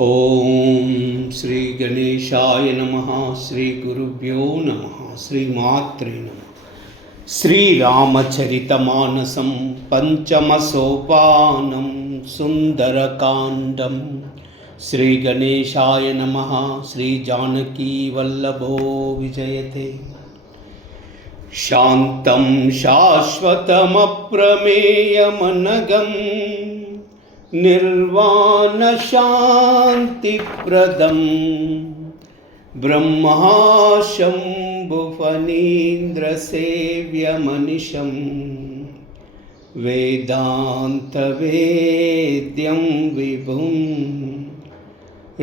ओम श्री गणेशाय नमः। श्री गुरुभ्यो नमः। श्रीमात्रे नमः। श्रीरामचरितमानसं पंचमसोपानं सुंदरकांडं। श्री गणेशाय नमः। श्री जानकी वल्लभो विजयते। शान्तं शाश्वतमप्रमेयमनघं निर्वाणशान्तिप्रदं ब्रह्माशम्भुफणीन्द्रसेव्यमनिशं वेदान्तवेद्यं विभुं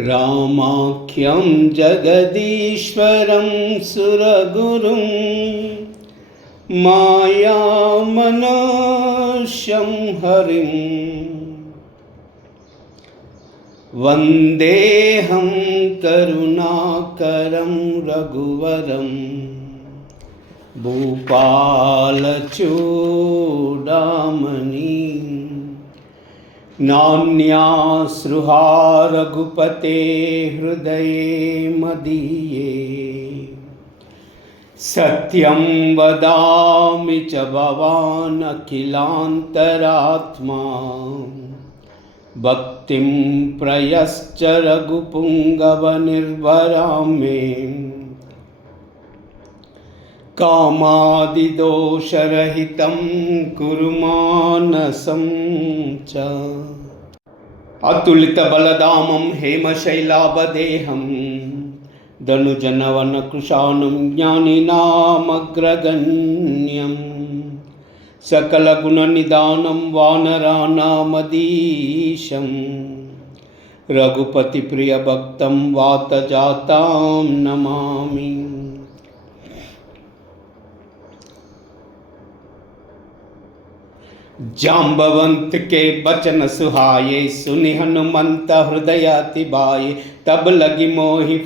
रामाख्यं जगदीश्वरं सुरगुरुं मायामनुष्यं हरिं वन्देऽहं करुणाकरं रघुवरं भूपालचूडामणि। नान्या स्पृहा रघुपते हृदये मदीये। सत्यं वदामि च भवान् अखिलान्तरात्मा। भक्तिं प्रयश्च रघुपुङ्गवनिर्भरां मे। कामादिदोषरहितं कुरु मानसं च। अतुलितबलधामं हेमशैलाभदेहं धनुजनवनकृशानं ज्ञानिनामग्रगण्यं। सकलगुणनिधानं वानराणामधीशं। रघुपतिप्रियभक्तं वातजातां नमामि। जाम्बवंत के बचन सुहाये, सुनि हनुमंत हृदय अति भाये। तब लगी मोहि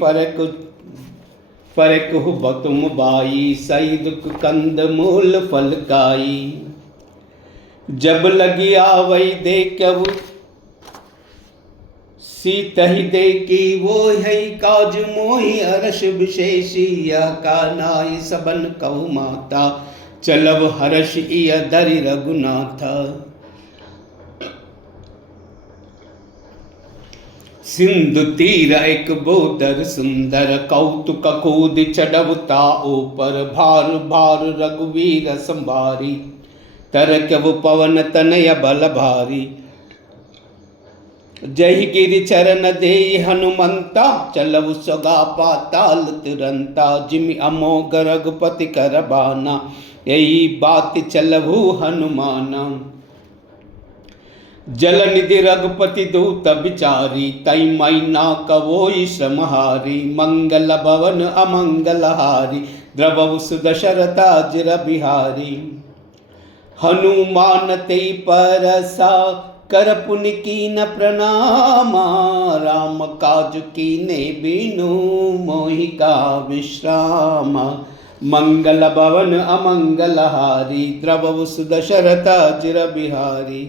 फरकहु तुम बाई। सही दुख कंद मूल फल खाई। जब लगी आवई देखऊ सीतहि देखी। वो है काज मोहि हर्ष विशेषी। यह का नाई सबन कहु माता। चलब हर्ष इय धरि रघुनाथ। सिंधु तीर एक बोदर सुंदर। कौतुक कूद चढ़वता ऊपर। भार भार रघुवीर संभारी। तरकव पवन तनय बल भारी। जहि गिरि चरण दे हनुमंता। चलव सगा पाताल तुरंता। जिमि अमोघ रघुपति कर बाना। यही बात चलहु हनुमाना। जल निधि रघुपति दूत बिचारी। तई मैना कवोई श्रमहारी। मंगल भवन अमंगलहारी। द्रवहु सुदशरथ अजिर बिहारी। हनुमान ते परसा कर पुनि कीन प्रणामा। राम काज कीने बिनु मोहि का विश्रामा। मंगल भवन अमंगलहारी। द्रवहु सुदशरथ अजिर बिहारी।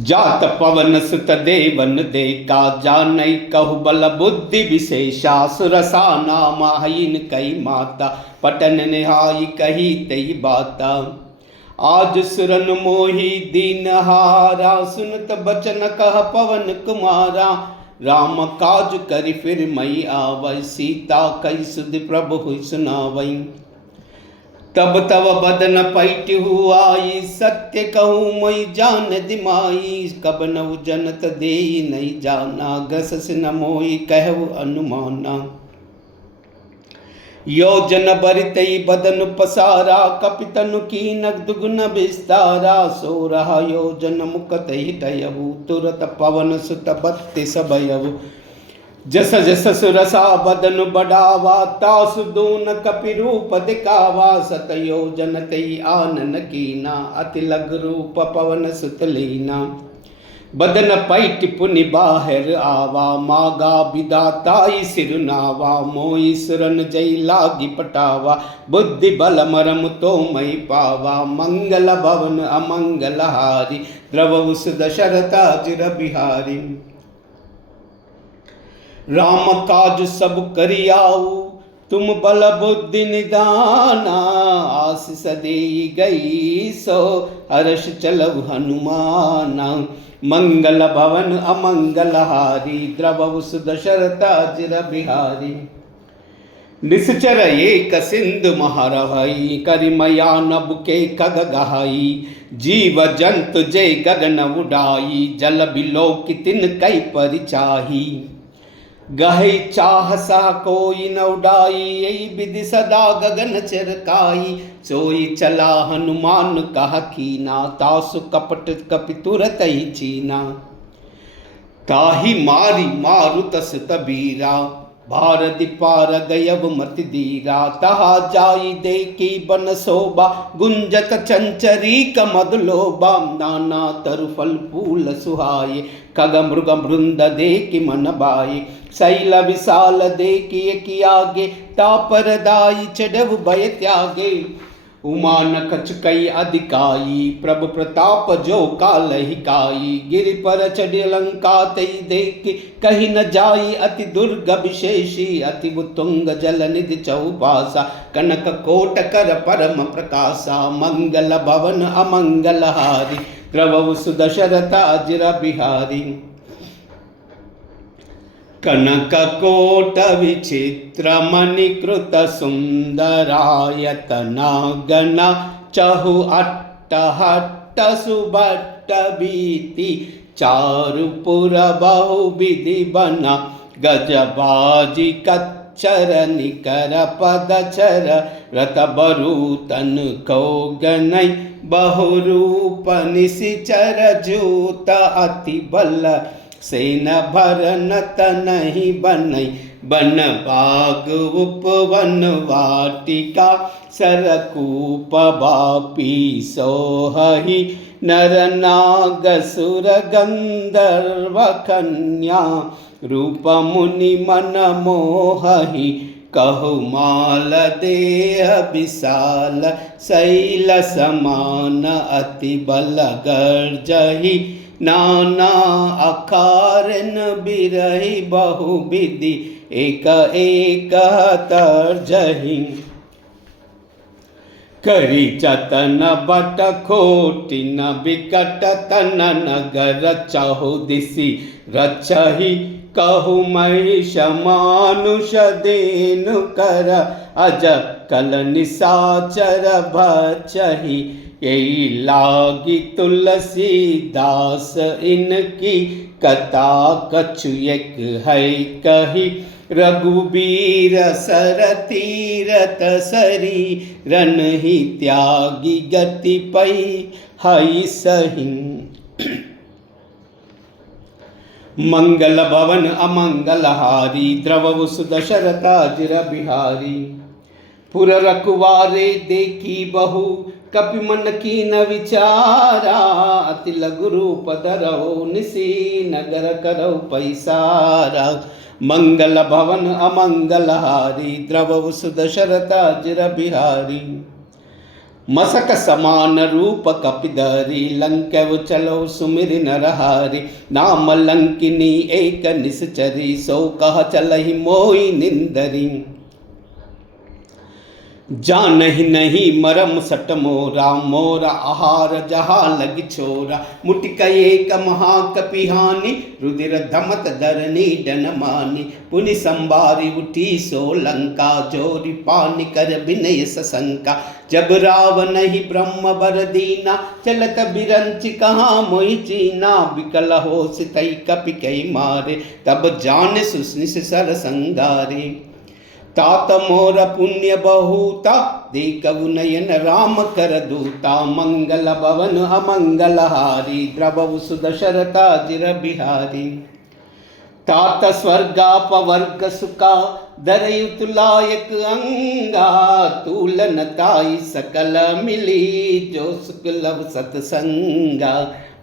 जात पवन सुत देवन देखा। जानई कहु बल बुद्धि विशेषा। सुरसा नाम हईन कई माता। पटन निहाई कही तई बाता। आज सुरन मोहि दीनहारा। सुनत बचन कह पवन कुमारा। राम काज करि फिर मई आवै। सीता कई सुधि प्रभु हुई सुनावई। तब तव बदन पैठहु आई। सत्य कहूँ मोहि जान दिमाई। कब नव जनत देई नहीं जाना। ग्रसस न मोहि कहु अनुमाना। योजन बरितई बदन पसारा। कपितनु कीन दुगुन विस्तारा। सोरह योजन मुकतहि टयहु। तुरत पवन सुत बत्तीस भयहु। जस जस सुरसा बदन बढ़ावा। तासु दून कपि रूप दिखावा। सत योजन तई आनन कीना। अति लघु रूप पवन सुत लीना। बदन पैठ पुनि बाहर आवा। मागा विदाताई सिरुनावा। मोई सुरन जई लागी पटावा। बुद्धि बल मरम तो मई पावा। मंगल भवन अमंगलहारी। द्रवहु सुदशरथ अजिर बिहारी। राम काज सब करियाऊ तुम बल बुद्धि निदाना, आशीष दे गई सो हर्ष चलव हनुमाना। मंगल भवन अमंगल हारी, द्रवहु दशरथ अजिर बिहारी। निश्चर एक सिंधु महरहई, करिमया नभ के खग गहाई। जीव जंतु जय गगन उडाई, जल बिलो कि तिन कई परिचाही। गहई चाह सह कोई न उडाई, यही विधि सदा गगन चिरकाई। सोई चला हनुमान कह कीना, तासु कपट कपि तुरत ही चीना। ताहि मारी मारुत सुत बीरा, भारत पार गयव मति दीरा। तहा जाई देखी बन शोभा, गुंजत चंचरी कमदलोबा। नाना तरु फल फूल सुहाये, खग मृग मृंद देखी मन बाये। शैल विशाल देखी कि आगे, तापर दाई चढ़व भय त्यागे। उमा नख चुकई अधिकाई, प्रभु प्रताप जो कालहि काई। गिरि पर चढ़ी लंका तई देखी, कहीं न जाई अति दुर्ग विशेषी। अति तुंग जल निधि चौपासा, कनक कोट कर परम प्रकाशा। मंगल भवन अमंगल हारी, द्रवहु सुदशरथ अजिर बिहारी। कनक कोट विचित्र मणिकृत सुंदरायतना, गना चहु अट्टहट्ट सुभट्ट बीति। चारुपुर बहु विधि बना, गजबाजी कच्चर निकर पदचर। रत बरूतन को गनई, बहुरूप निशिचर जूत अति बल। सेन भरनत नहीं बनई, बन बाग उपवन वाटिका। सरकूप बापी सोहहि, नर नाग सुर गंधर्व कन्या। रूप मुनि मन मोहहि, कहु माल देह विशाल। शैल समान अति बल गर्जहि, नाना अकारन बिरहि बहु विधि। एक एक तर्जहि, करी जतन बट खोटिन विकट तन। नगर चहु दिशि रचहि, कहु महिष मानुष देनु कर। अज कल निशाचर बचहि, यही लागी तुलसीदास इनकी। कथा कछु एक है कही, रघुबीर सर तीरथ सरी। रन ही त्यागी गति पई हई सही। मंगल भवन अमंगल हारी, द्रवहु सुदशरथ अजिर बिहारी। पुर रखवारे देखी बहु, कपि मन कीन विचारा। अति लघु रूप धरहु, निसी नगर करहु पैसारा। मंगल भवन अमंगल हारी, द्रवहु सुदशरथ अजिर बिहारी। मसक समान रूप कपिधरी, लंकव चलो सुमिर नरहारी। नाम लंकिनी एक निश्चरी, सो कह चलहि मोहि निंदरी। जानहि नहीं मरम सट मोरा, मोरा आहार जहाँ लगी छोरा। मुटिक एक महाकपिहानी, रुधिर धमत धरनी डन मानी। पुनि संबारी उठी सो लंका, जोरी पानी कर विनय सशंका। जब रावण ही ब्रह्म बर दीना, चलत बिरंच कहाँ मोहि चीना। विकल हो सितई कपि कई मारे, तब जान सुस्निस सर संगारे। तात मोर पुण्य बहुता, देखु नयन राम कर दूता। मंगल भवन अमंगल हारी, द्रवहु सुदशरथ अजिर बिहारी। तात स्वर्गापवर्ग सुका, धरयु तुलायक अंगा। तूलन ताई सकल मिली, जो सुख लव सतसंगा।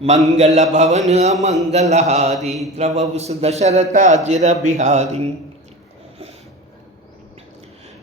मंगल भवन अमंगल हारी, द्रवहु सुदशरथ अजिर बिहारी।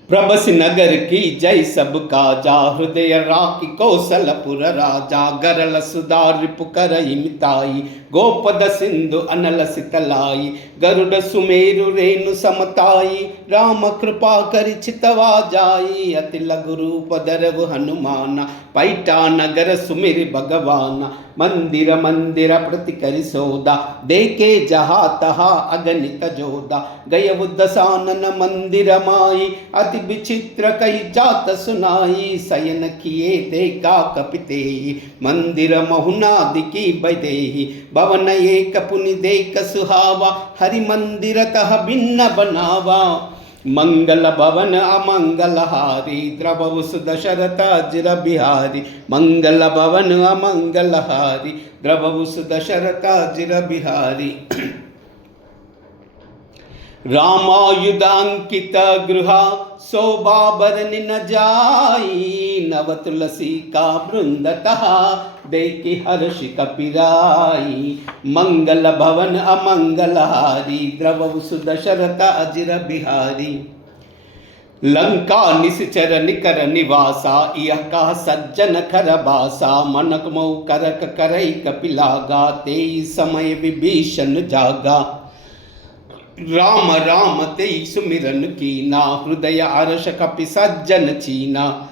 प्रभस नगर की जय सब काजा, हृदय राखी कौशलपुर राजा। गरल सुधार पुकर मिताई, गोपद सिंधु अनल सितलाई। गरुड़ सुमेरु रेणु समताई, राम कृपा कर चितवा जाई। अति लघु रूप धरव हनुमाना, पैठा नगर सुमिर भगवाना। मंदिर मंदिर प्रति कर सोदा, देखे जहा तहा अगणित जोदा। गय दसानन मंदिर माई, अति विचित्र कई जात सुनाई। शयन किए देखा कपितेहि, मंदिर महुनादि की बदेहि। भवन एक पुनि देख सुहावा, हरि मंदिर तह भिन्न बनावा। मंगल भवन अमंगल हारी, द्रवहु दशरथ अजिर बिहारी। मंगल भवन अमंगल हारी, द्रवहु दशरथ अजिर बिहारी। रामायुधांकित गृहा, शोभा बरनि न जाई। नव तुलसी का वृंदतः, देखि हर्ष कपिराई। मंगल भवन अमंगल हारी, द्रवहु दशरथ अजिर बिहारी। लंका निश्चर निकर निवासा, यह का सज्जन खर बासा। मनक मऊ करक करई कपिलागा, तेई समय विभीषण जागा। राम राम तेई सुमिरन कीना, हृदय हर्ष कपि सज्जन चीना।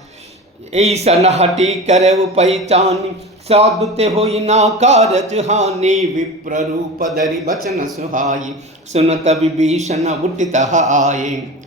ऐसन हटी करऊ पहचानी, साधु ते होई ना कारज हानि। विप्र रूप धरि बचन सुहाई, सुनत विभीषण उठित आए।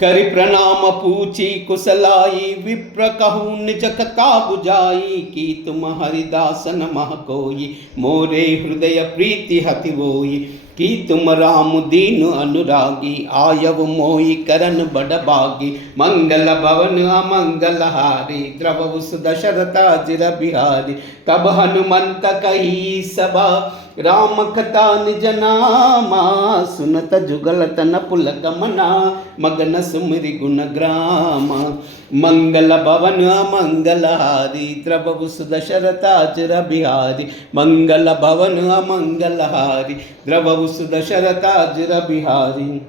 करि प्रणाम पूछी कुशलाई, विप्र कहूँ निज कथा बुझाई। कि तुम हरिदासन मह कोई, मोरे हृदय प्रीति हति वोई। कि तुम राम दीन अनुरागी, आयव मोहि करन बड़ बागी। मंगल भवन अमंगल हारी, द्रवहु दशरथ अजिर बिहारी। तब हनुमंत कही सभा, राम कथा निज नामा। सुनत जुगल तन पुलक मना, मगन सुमिरि गुण ग्राम। मंगल भवन अमंगल हारी, द्रवहु दशरथ अजिर बिहारी। मंगल भवन अमंगल हारी, द्रवहु दशरथ अजिर बिहारी।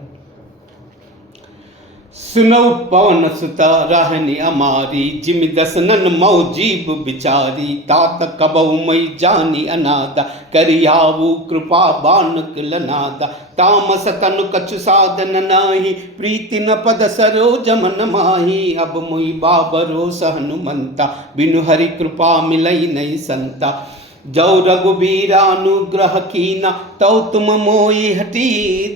सुनौ पवन सुत रहनि अमारी, जिमि दसनन मौ जीव बिचारी। तात कबहु मई जानी अनादा, करियावु कृपा बानुकुल नादा। तामस तनु कछु साधन नाही, प्रीति न पद सरोज मन माही। अब मुई बाबरो हनुमंता, बिनु हरि कृपा मिलई नहीं संता। जो रघुबीर अनुग्रह कीना, तौ तुम मोहि हटी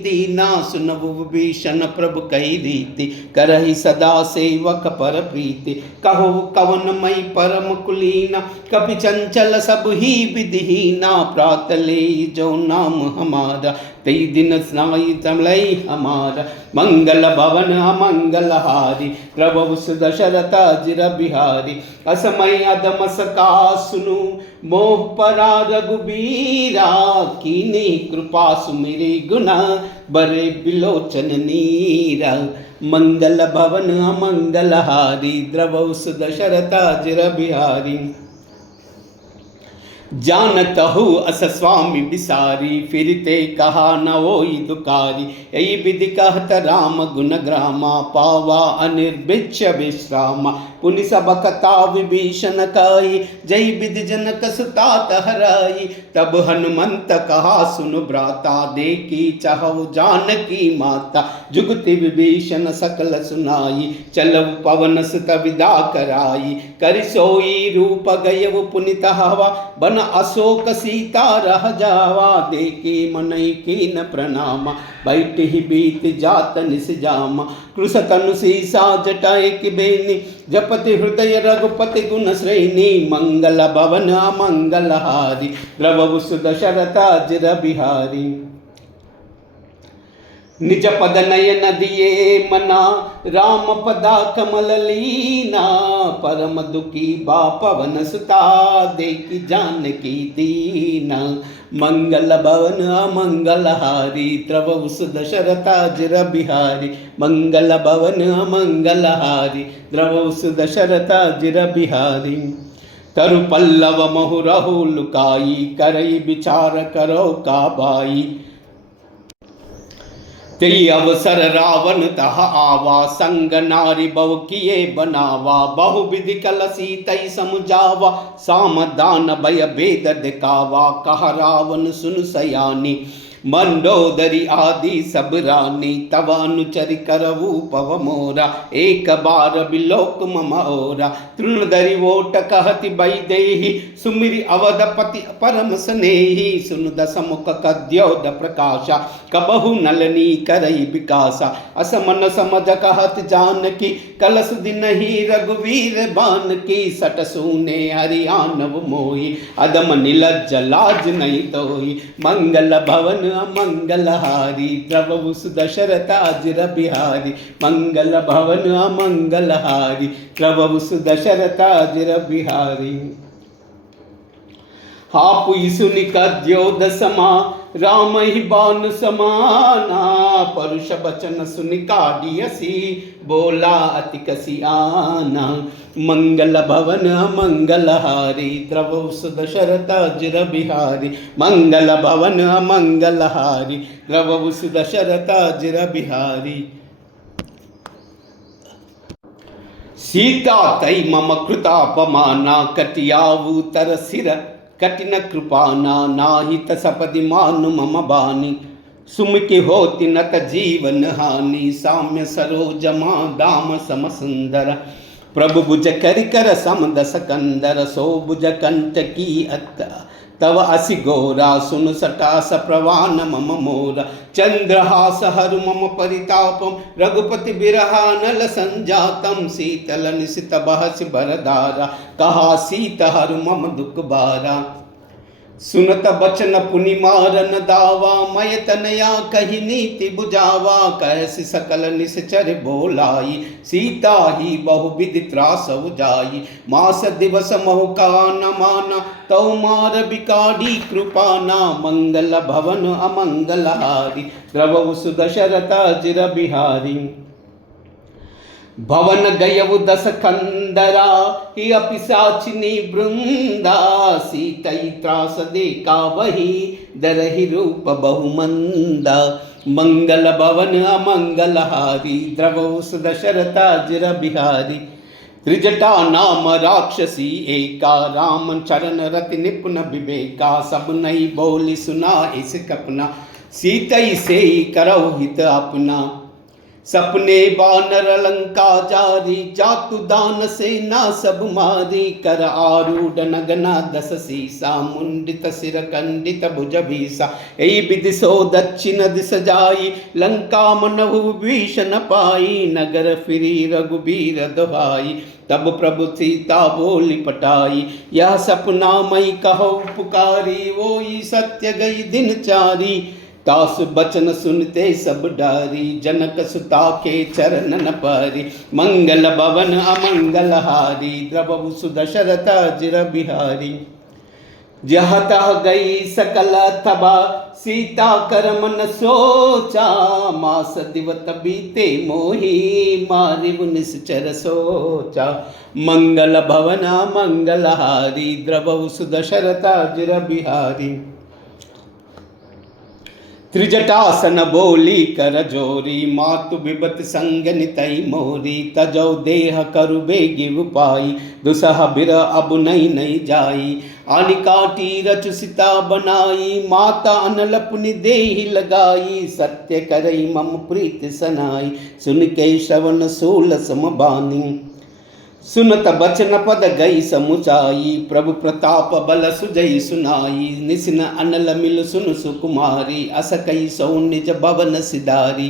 दीना। सुनबु विभीषण प्रभु कई रीति, करहि सदा सेवक पर प्रीति। कहो कवन मई परम कुलीना, कपि चंचल सब ही विधिहीना। प्रात ले जो नाम हमारा, तई दिन स्नाई तमलई हमारा। मंगल भवन अमंगल हारी, द्रवहु दशरथ अजिर बिहारी। असमय अधम सका सुनु, मोह परा रघुबीरा। कीन्ही कृपा सुमिरि गुना, बरे बिलोचन नीरा। मंगल भवन अमंगल हारी, द्रवहु दशरथ अजिर बिहारी। जानत हु अस स्वामी बिसारी, फिरते कहा न होई दुकारी। यही विधि कहत राम गुण ग्रामा, पावा अनिर्भिक्ष विश्रामा। पुनि सब कथा विभीषण कही, जय विधि जनक सुता हराई। तब हनुमंत कहा सुनु भ्राता, देखी चाहु जानकी माता। जुगति विभीषण सकल सुनाई, चलव पवन सुत विदा कराई। कर सोई रूप गयव पुनित हवा, बन अशोक सीता रह जावा। देखी मनई कीन प्रणामा, बैठ ही बीत जात निस जामा। कृष तनु सीसा जटाए कि बेनी, जपति हृदय रघुपति गुण श्रेणी। मंगल भवन अमंगल हारी, द्रवहु दशरथ अजिर बिहारी। निज पद नयन दिए मना, राम पदा कमल लीना। परम दुखी बा पवन सुता, देखी जानकी दीना। मंगल भवन अमंगल हारी, द्रवहु दशरथ अजिर बिहारी। मंगल भवन अमंगल हारी, द्रवहु दशरथ अजिर बिहारी। तरु पल्लव महु रहु लुकाई, करई विचार करो का बाई। तेई अवसर रावण तह आवा, संग नारी बहु किए बनावा, बहुविधि कलसी तई समझावा, साम दान भय भेद दिखावा, कह रावण सुन सयानी, मंडोदरी आदि सब रानी, तव अनुचरि करवू पव मोरा, एक बार बिलोक मम ओरा, तृणधरि वोट कहति वैदेही, सुमिरि अवधपति परम स्नेही, सुन दसमुख कद्योद प्रकाशा, कबहु नलनी करई विकासा, असमन समझ कहत जानकी, कलस दिन ही रघुवीर बान की, सट सूने हरियाणव मोही, अदम नीलज्ज लाज नहीं तोही, मंगल भवन अमंगलहारी, प्रभु सुदशरथ अजिर बिहारी, मंगल भवन अमंगलहारी, प्रभु सुदशरथ अजिर बिहारी। आप सुनि कद्योद समा, राम ही बान समाना, परुष बचन सुनि काढ़ियसी, बोला अति कसी आना, मंगल भवन मंगलहारी, प्रभु सुदशरथ अजिर बिहारी, मंगल भवन मंगलहारी, प्रभु सुदशरथ अजिर बिहारी। सीता तई मम कृतापमाना, कटियावु तर सिर कठिन कृपाना, नाहित सपदि मानु मम बानी, सुमिति होति नत जीवन हानि, साम्य सरोजमा दाम सम सुंदर, प्रभु भुज कर कर समदस कंदर, सो भुज कंठ की अत तव असि गोरा, सुन सटास प्रवान मम मोरा, चंद्रहास हरु मम परितापम, रघुपति बिरहानल संजातम, शीतल निशित बहसि बरदारा, कहा सीत हरु मम दुख बारा, सुनत बचन पुनि मारन दावा, मय तनया कही नीति बुझावा, कहसि सकल निश्चर बोलाई, सीता ही बहुविधि त्रास उजाई, मास दिवस महु का न माना, तौ मार बिकाढ़ी कृपाना, मंगल भवन अमंगलहारी, प्रभु सुदशरथ अजिर बिहारी। भवन गयउ दस कंदरा, ही अपिसाचिनी वृंदा, सीतई त्रास देखा वही, दरहि रूप बहुमंदा, मंगल भवन अमंगलहारी, द्रवौ सुदशरथ अजिर बिहारी। त्रिजटा नाम राक्षसी एका, राम चरण रति निपुण विवेका, सब नई बोली सुना इस कपना, सीतई से करौ हित अपना, सपने बानर लंका जारी, जातु दान से ना सब मारी, कर आरूढ़ नगना दस सीसा, मुंडित सिर कंडित भुज भीसा, ऐ विधि सो दक्षिण दिस जाई, लंका मनहु भीषण पाई, नगर फिरी रघुबीर दुहाई, तब प्रभु सीता बोली पटाई, यह सपना मई कहो पुकारी, वोई सत्य गई दिन चारी, तासु बचन सुनते सब डारी, जनक सुता के चरणन पारी, मंगल भवन अमंगलहारी, द्रवहु सुदशरथ अजिर बिहारी। जह तह गई सकल तबा, सीता कर मन सोचा, मास दिवत बीते मोही, मारिव निश्चर सोचा, मंगल भवन अमंगलहारी, द्रवहु सुदशरथ अजिर बिहारी। त्रिजटासन बोली कर जोरी, मातु बिबत संग नितई मोरी, तजौ देह करु बेगिव पाई, दुसह बिर अब नई नई जाई, आनिकाटी रचु सीता बनाई, माता अनल पुनि देहि लगाई, सत्य करई मम प्रीति सनाई, सुन के श्रवण सूल सम बानी, सुनत बचन पद गई समुचाई, प्रभु प्रताप बल सुजई सुनाई, निसिन अनल मिल सुन सुकुमारी, अस कई सौ निज भवन सिधारी,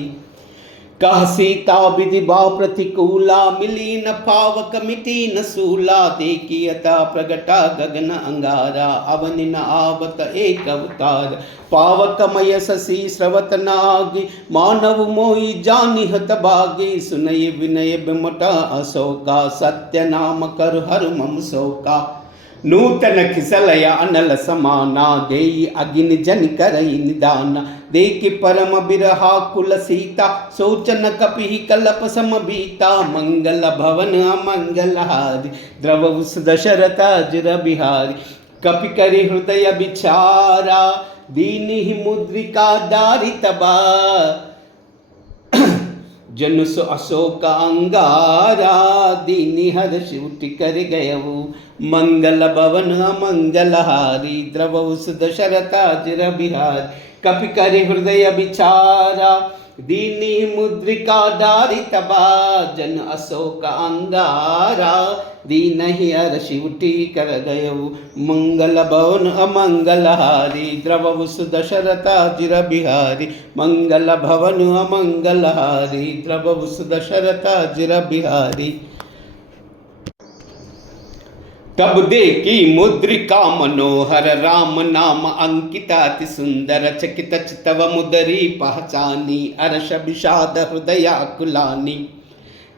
कह सीता विधि भाव प्रतिकूला, मिली न पावक मिटी न सूला, देखियता प्रगटा गगन अंगारा, अवनि न आवत एक अवतार, पावकमय शशि स्रवत नागी, मानव मोई जानि हत भागी, सुनय विनय बिमटा अशोका, सत्य नाम कर हर मम शोका, नूतन खिसलया अनल समाना, देई अगिन जन करई निदाना, देखि परम बिरहा कुल सीता, सोचन कपि कलप सम बीता, मंगल भवन अमंगलहारी, द्रवहु सुदशरथ अजिर बिहारी, कपि करि हृदय विचारा, दीनि मुद्रिका दारि तबा, जनुस अशोक अंगारा दीनि हर्ष उठि कर गयऊ मंगल भवन अमंगलहारी द्रवऊ सुदशरथ अजिर बिहारी कपि करि हृदय विचारा दीनी मुद्रिका डारी तबा जन अशोक अंगारा दीन ही हर्षि उठी कर गयऊ मंगल भवन अमंगलहारी द्रवऊ सुदशरथ अजिर बिहारी मंगल भवन अमंगलहारी द्रवऊ सुदशरथ अजिर बिहारी। तब देखी मुद्रिका मनोहर राम नाम अंकिता अति सुंदर चकित चितव मुदरी पहचानी अरश विषाद हृदयाकुलानी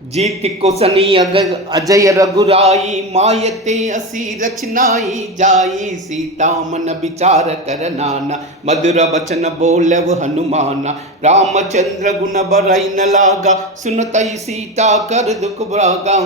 जीत कुसनी अजय रघुराई मायते असी रचनाई जाई सीता मन विचार कर नाना मधुर वचन बोलव हनुमाना रामचंद्र गुण बरई न लागा सुनतई सीता कर दुख भागा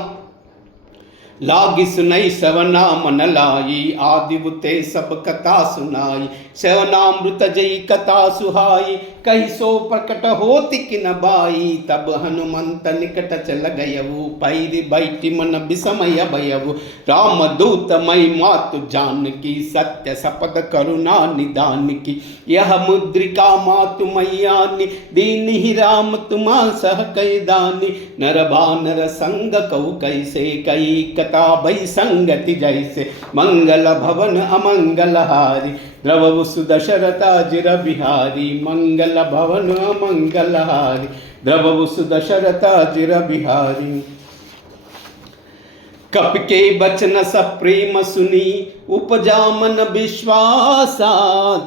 लागी सुनई सवना मन लाई आदिबुते सब कथा सुनाई सवनामृत जई कथा सुहाई कही सो प्रकट होति किन बाई तब हनुमंत निकट चल गयऊ पैरि बैठी मन विसमय भयऊ राम दूत मई मातु जानकी सत्य सपद करुणा निदान की यह मुद्रिका मातु मैयानी दीन ही राम तुमा सह कैदानी नर बानर संग कहु कैसे कई कथा भई संगति जैसे मंगल भवन अमंगलहारी द्रवऊ सुदशरथ अजिर बिहारी मंगल भवन अमंगलहारी द्रवऊ सुदशरथ अजिर बिहारी। कपि के बचन सब प्रेम सुनी उपजा मन विश्वासा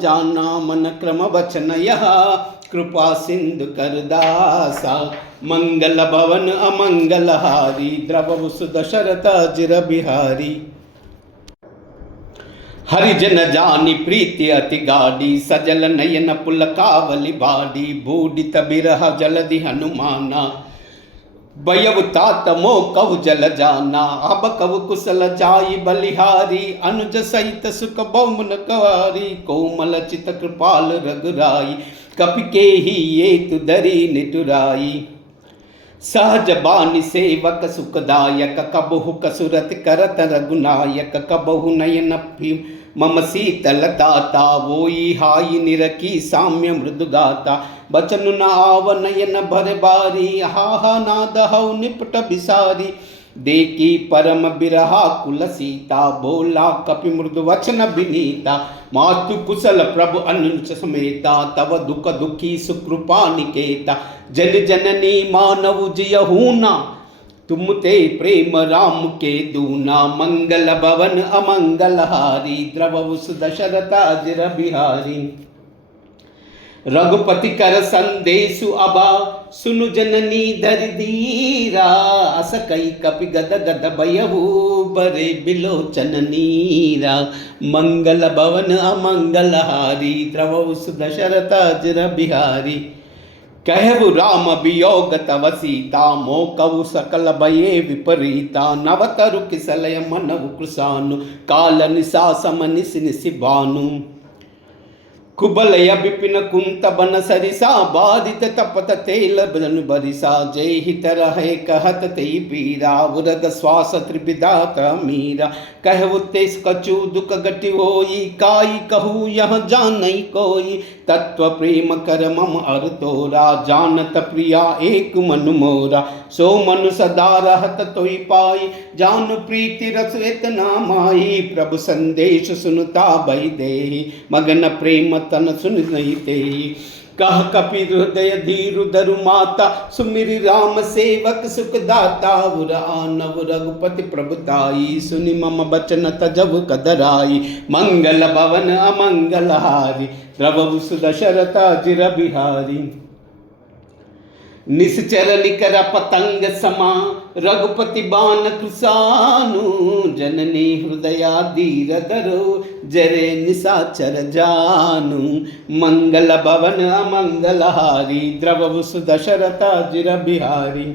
जाना मन क्रम वचन यह कृपा सिंधु कर दासा मंगल भवन अमंगलहारी द्रवऊ सुदशरथ अजिर बिहारी। हरिजन जानी प्रीति अति गाड़ी सजल नयन पुलकावली बाड़ी बूढ़ित बिरह जलधि हनुमाना बयव तात मो कव जल जाना अब कव कुशल जाई बलिहारी अनुज सहित सुख बहुमन कवारी कोमल चित कृपाल रघुराई कपि के ही ये तु दरी निटुराई सहज बानी सेवक सुखदायक कबहु कसुरत करत रघुनायक कबहु नयन मम शीतल दाता वोई हाई निरखी साम्य मृदु गाता बचन न आव नयन भर बारी हा नाद हऊ निपट बिसारी देखी परम बिरहा कुल सीता बोला कपि मृदु वचन विनीता मातु कुशल प्रभु अनुज समेता तव दुख दुखी सुकृपा निकेता जन जननी मानव जियहूना तुम ते प्रेम राम के दूना मंगल भवन अमंगलहारी द्रवऊ सुदशरथ अजिर बिहारी। रघुपति कर संदेशु अबा सुनु जननी धर धीरा अस कई कपि गद गद भयहु बरे बिलोचन नीरा मंगल भवन अमंगलहारी द्रवऊ सुदशरथ अजिर बिहारी। कहु राम वियोग तव सीता मोकऊ सकल भये विपरीता नवतरु किसलय मनव कृशानु काल निशा सम निस निसि भानु कुबलय विपिन कुंत बन सरिसा बाधित तपत तेल बन बरिसा जय हित रहे कहत ते पीरा उरग श्वास त्रिविधात मीरा कहु तेस कछु दुख गति होई काई कहू यह जानई कोई तत्व प्रेम कर मम अर तोरा जानत प्रिया एक मन मोरा सो मनु सदा रहत तोई पाई जान प्रीति रस इतना माई प्रभु संदेश सुनता भई देहि मगन प्रेम तन सुन नहीं ते कह कपि हृदय धीरु धरु माता सुमिरि राम सेवक सुख दाता उरानव रघुपति प्रभुताई सुनि मम बचन तजब कदराई मंगल भवन अमंगलहारी द्रवऊ सुदशरथ अजिर बिहारी। निश्चर निकर पतंग समा रघुपति बान कृसानु जननी हृदया धीर धरो जरे निशाचर जानु मंगल भवन अमंगलहारी द्रवऊ सुदशरथ अजिर बिहारी।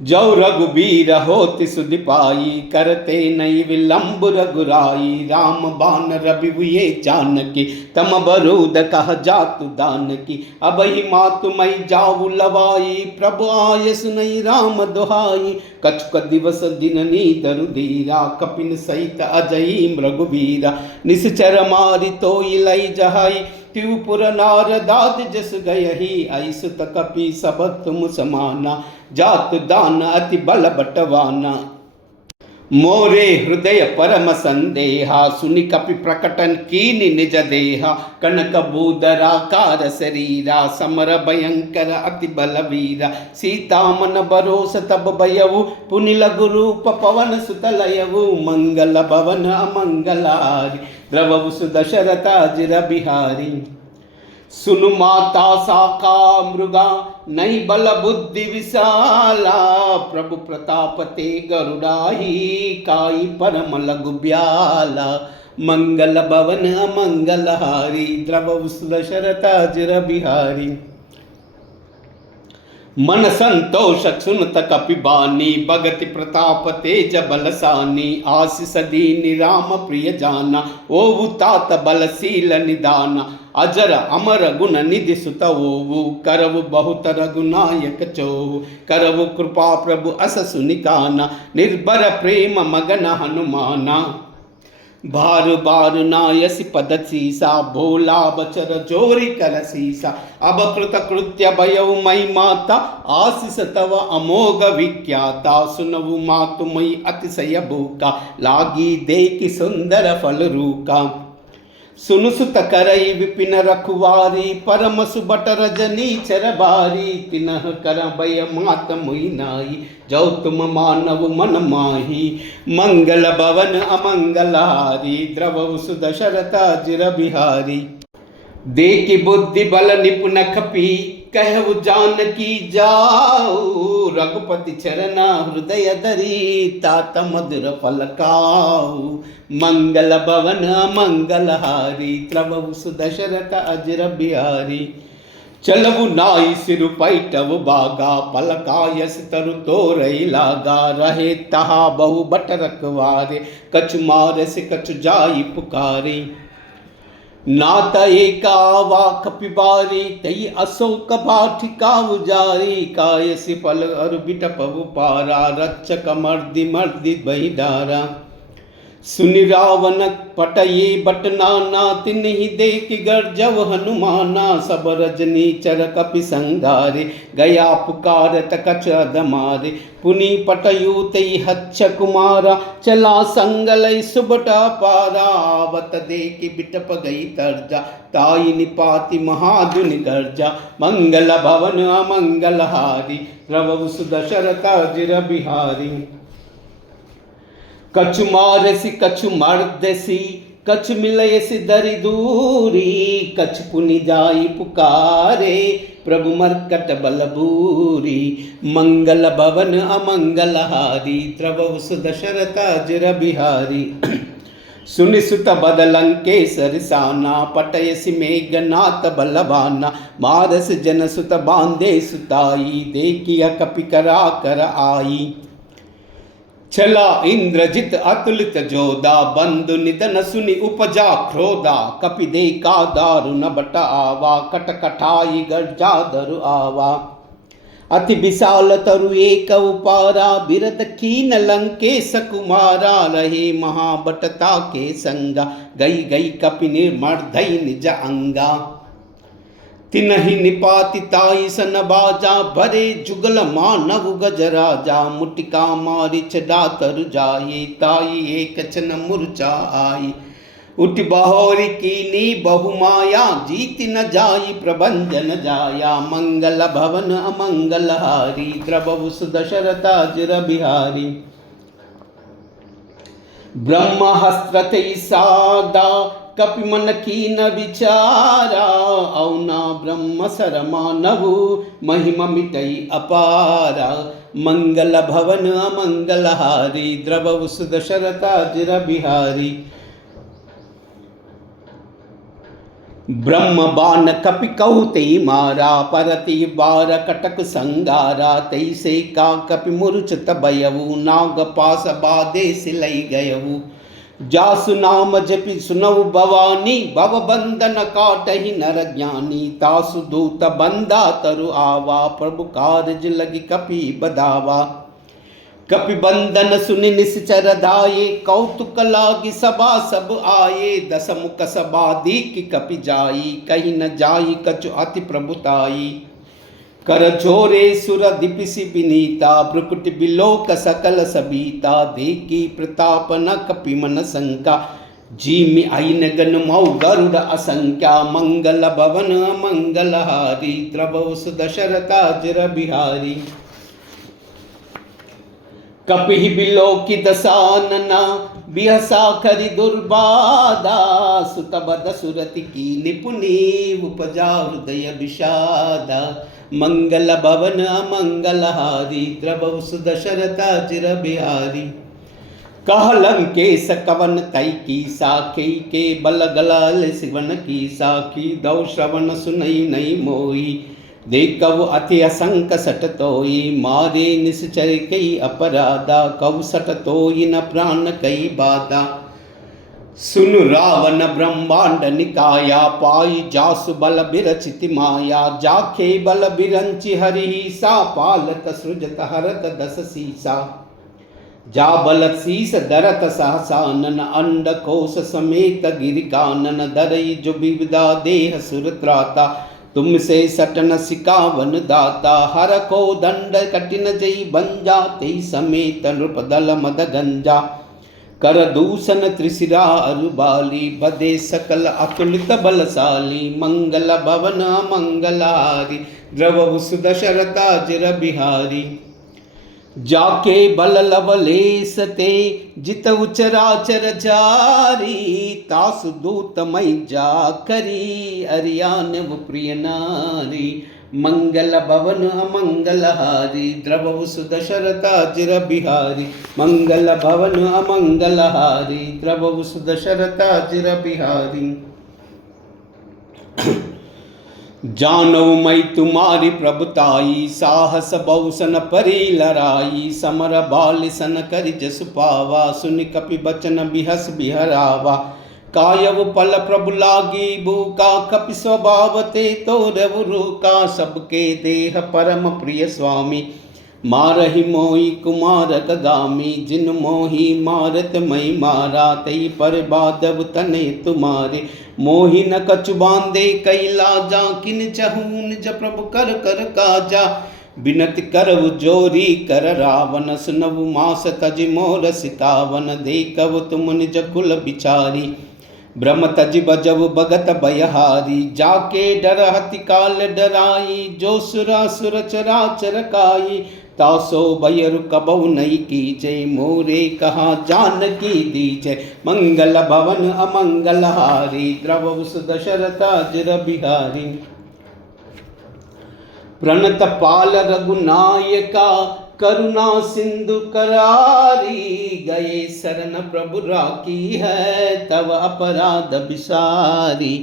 जो रघुबीर होति सुधि पाई, करते नहीं विलंब रघुराई। राम बाण रवि हुए जानकी, तम बरूद कह जातु दान की। अब ही मातु मई जाऊ लवाई, प्रभु आय सुनई राम दुहाई। कछुक दिवस दिन नीदरु धीरा, कपिन सहित अजई मृगुवीरा। निश्चर मारि तोई लई जहाई, त्रिपुर नार दाद जस गयहि। ऐसु त कपि सब तुम समाना, जात दान अति बल बटवाना। मोरे हृदय परम संदेहा, सुनि कपि प्रकटन कीनि निज देहा। कनक बूदराकार शरीरा, समर भयंकर अति बलवीरा। सीता मन बरोस तब भयउ, पुनि लघु रूप पवन सुत लयउ। मंगल भवन अमंगलारि, द्रवउ सुदशरथ अजिर बिहारी। सुनु माता साका मृगा, नहीं बल बुद्धि विशाला। प्रभु प्रताप ते गरुड़ाही, काई परम लघु ब्याला। मंगल भवन अमंगलहारी, द्रवउ सुदशरथ अजिर बिहारी। मन संतोष सुनत कपि बानी, भगति प्रताप तेज बलसानी। आशीष दीनि राम प्रिय जाना, ओवु तात बलशील निदाना। अजर अमर गुण निधि सुत ओवु, करवु बहुत रघुनायक चोवु। करवु कृपा प्रभु अस सुनिकाना, निर्भर प्रेम मगन हनुमाना। बार बार नायसि पद सीसा, भोला बचर जोरी कर सीसा। अब कृत कृत्य भयउ मई माता, आशीष तव अमोघ विख्याता। सुनवु मातु मई अतिशय भूखा, लागी देखि सुंदर फल रूका। सुनु सुत करई विपिन रखुवारी, परम सुबट रजनी चर बारी। तिनह कर भय मात मुई नाई, जो तुम मानव मन माही। मंगल भवन अमंगलहारी, द्रवउ सुदशरथ अजिर बिहारी। देखि बुद्धि बल निपुण खपी, कहु जानकी जाऊ। रघुपति चरण हृदय धरी, तात मधुर फल खाऊ। मंगल भवन अमंगलहारी, द्रवउ सुदशरथ अजिर बिहारी। चलवु नाई सिरु पैटव बागा, पलकायस तरु तोरई लागा। रहे तहा बहु बट रखवारे, कछु मारस कछु जाई पुकारे। नात एका वाक पिबारी, तई अशोक भाटिका उजारी। कायसि फल अरु बिटपवु पारा, रक्षक मर्दि मर्दि बहि डारा। सुनि रावण पटये बट नाना, तिन्हि देखि गर्जव हनुमाना। सब रजनी चर कपि संघारे, गया पुकारत कछ अधमारे। पुनि पटयु तई हच्छ कुमारा, चला संगलई सुबटा पारा। आवत देखि बिटप गई तरजा, ताई निपाति महादुनि गर्जा। मंगल भवन अमंगलहारी, द्रवउ सुदशरथ अजिर बिहारी। कछु मारसी कछु मर्दसी, कछु मिलयसि दरि दूरी। कछु पुनि जाई पुकारे, प्रभु मर्कट बलबूरी। मंगल भवन अमंगलहारी, द्रवउ सुदशरथ अजिर बिहारी। सुनि सुत बदलंकेसर साना, पटयसि मेघनाथ बलवाना। मारस जन सुत बांधे सुताई, देखिया कपि करा कर आई। चला इंद्रजित अतुलित जोधा, बंधु निधन सुनि उपजा क्रोधा। कपि देखा दारुण बट आवा, कटकटाई गर्जा धरु आवा। अति विशाल तरु एक उपारा, बिरद कीन लंकेश कुमारा। रहे महाबटता के संगा, गई गई कपि निर्मर्दई निज अंगा। तिनहि निपाति ताई सन बाजा, भरे जुगल मानव गजराजा। मुटिका मारि चढ़ा तरु जाये, ताई एक चन मूर्छा आई। उठ बहोरी कीनी बहुमाया, जीति न जाई प्रभंजन जाया। मंगल भवन अमंगलहारी, द्रवउ सुदशरथ अजिर बिहारी। ब्रह्महस्त्र तई सादा, कपि मन कीन विचारा। औना ब्रह्म सर मानवु, महिमा मिटई अपारा। मंगल भवन अमंगलहारी, द्रवउ सुदशरथ अजिर बिहारी। ब्रह्म बाण कपि कहु ते मारा परति बार कटक संगारा तैसे का कपि मूर्छत भयऊ नाग पास बाधे सिलई गयऊ जासु नाम जपि सुनऊ भवानी भव बंधन काटहि नर ज्ञानी तासु दूत बंदा तरु आवा प्रभु कारज लगी कपि बधावा कपि बंधन सुनि निश्चर धाये कौतुक लागी सभा सब आये दस मुख सभा दीक कपि जाई कहीं न जाई कछु अति प्रभुताई कर जोरे सुर दिपिसि विनीता भ्रुकुट बिलोक सकल सबीता देखी प्रताप न कपि मन शंका जीमि आइन गण मऊ गरुड़ असंख्या मंगल भवन मंगल हारी द्रवौ सुदशरथा जिर बिहारी कपिहि बिलोकि दसानना बिहसा करि दुर्बाधा सुतबद सुरति की निपुणी उपजा हृदय विषादा मंगल भवन मंगल हारी द्रवौ सुदशरथा चिर बिहारी कह लंकेश कवन तई की साखी के बल गलाल सिवन की साखी दौ श्रवण सुनई नई मोई देखव अति असंक सट तोई मारे निश्चर कई अपराधा कव सट तोई न प्राण कई बाधा सुन रावण ब्रह्मांड निकाया पाई जासु बल बिरचित माया जाखे बल बिरंचि हरि सा पालत सृजत हरत दस सीसा जा बल शीस दरत सहसानन अंड कोश समेत गिरिकानन दरई जो विविधा देह सुरत्राता तुमसे सटन सिकावन दाता हर को दंड कठिन जई बंजा ते समेत नृपदल मद गंजा कर दूषण त्रिशिरा अरुबाली बदे सकल अतुलित बलशाली मंगल भवन मंगलारी द्रवौ सुदशरथा जिर बिहारी जाके बल लवलेश ते जित उचराचर जारी तासु दूत मई जा करी अरियान प्रिय नारी मंगल भवन अमंगल हारी द्रवौ सुदशरथा जिर बिहारी मंगल भवन अमंगल हारी द्रवौ सुदशरथा जिर बिहारी जानौ मई तुम्हारी प्रभुताई साहस बहुसन परी लराई समर बाल सन करि जसु पावा सुनि कपि बचन बिहस बिहरावा कायव पल प्रभु लागी भूका कपि स्वभाव ते तोरव रूका सबके देह परम प्रिय स्वामी मारहि मोहि कुमार गामी जिन मोहि मारत मई मारा तई पर बादव तने तुम्हारे मोहि न कछु बांधे कैला जा किन चहून ज प्रभु कर कर काजा बिनति करव जोरी कर रावण सुनव मास तज मोर सितावन देखव तुम निज कुल बिचारी ब्रह्म तज बजव भगत भयहारी जाके डर हति काल डराई जो सुरा सुर चरा चरकाई तासो भयर कबऊ नई कीजे मोरे कहा जान की दीजे मंगल भवन अमंगल हारी द्रवौ सुदशरथा जिर बिहारी प्रणत पाल रघुनायका करुणा सिंधु करारी गए शरण प्रभु राखी है तव अपराध बिसारी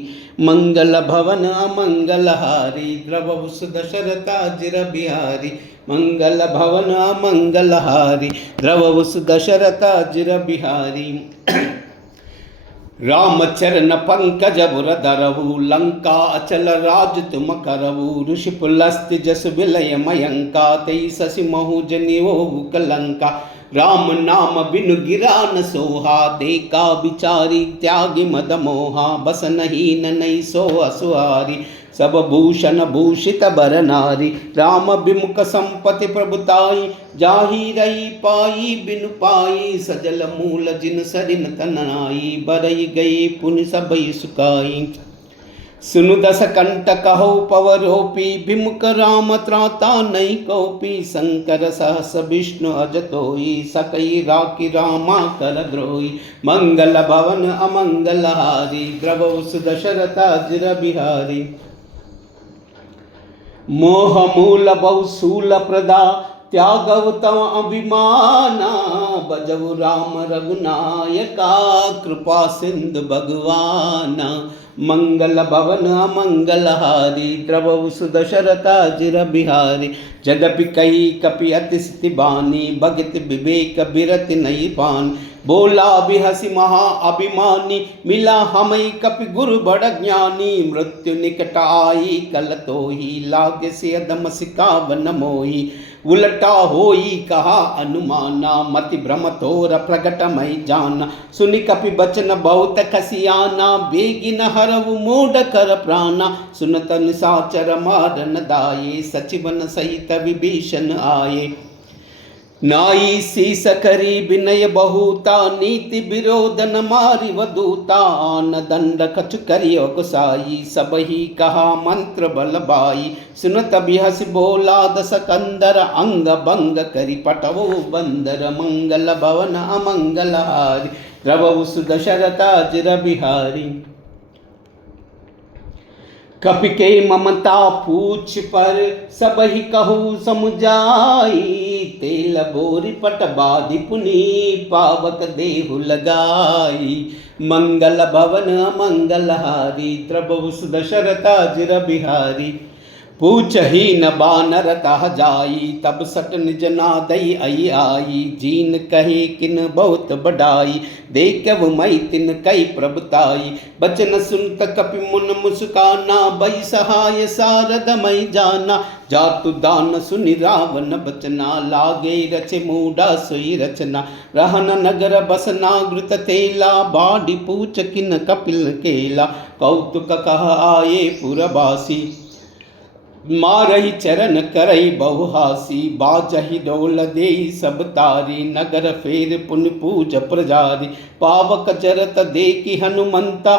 मंगल भवन अमंगल हारी द्रवौ सुदशरथा जिर बिहारी मंगल भवन मंगल हारी द्रवौ सुदशरथा जिर बिहारी रामचरण पंकज बुर धरहु लंका अचल राज तुम करहु ऋषि पुलस्त्य जस विलय मयंका तई शशि महु जनियो कलंका राम नाम बिनु गिरा न सोहा देखा बिचारी त्यागी मद मोहा बस नहीं नई सो असुहारी सब भूषण भूषित बर नारी राम विमुख संपति प्रभुताई जाही रही पाई बिनु पाई सजल मूल जिन सरिन तनाई बरई गई पुनि सबई सुकाई सुनु दस कंठ कहो पवरोपी विमुख राम त्राता नहीं कौपी शंकर सहस विष्णु अजतोई सकई राखी रामा कर द्रोही मंगल भवन अमंगल हारी द्रवौ सुदशरथा जिर बिहारी मोह मूल बहुशूल प्रदा त्यागव तव अभिमाना बजव राम रघुनायका कृपा सिंधु भगवाना मंगल भवन अमंगलहारी द्रवहु सुदशरथाजिर बिहारी। जगपि कही कपि अति स्थिति बानी भगत विवेक बिरति नहीं पान। बोला बिहसी महा अभिमानी मिला हमई कपि गुरु बड़ ज्ञानी। मृत्यु निकट आई कल तो ही लागे से अदम सिकावन मोही। उलटा होई कहा अनुमाना मति भ्रम तोर प्रगट मई जाना। सुनि कपि बचन बहुत खसियाना बेगिन हरवु मूड कर प्राणा। सुनत निसाचर मारन दाये सचिवन सहित विभीषण आये। नाई शीस करी विनय बहुता नीति विरोध न मारि वदूता। आन दंड कछु करियो गुसाई सब ही कहा मंत्र बल बाई। सुनत बिहस बोला दस कंदर अंग भंग करी पटवो बंदर। मंगल भवन अमंगलहारी द्रवहु सुदशरथाजिर बिहारी। कपि के ममता पूछ पर सब ही कहू समुझाई। तेल बोरी पट बाधि पुनि पावक देहु लगाई। मंगल भवन अमंगलहारी द्रवहु सुदशरथाजिर बिहारी। पूछ ही न बानर तह जाई तब सट निज नादई आई आई। जीन कहे किन बहुत बढ़ाई देखव मई तिन कई प्रभुताई। बचन सुनत कपि मुन मुस्काना बई सहाय सारद मई जाना। जातु दान सुनि रावण बचना लागे रचे मूडा सोई रचना। रहन नगर बसना घृत तेला बाढ़ी पूछ किन कपिल केला। कौतुक कह आये पुरबासी मारही चरण करई बहुहासी। बाजही डोल देई सब तारी नगर फेर पुन पूज प्रजारी। पावक जरत देखी हनुमंता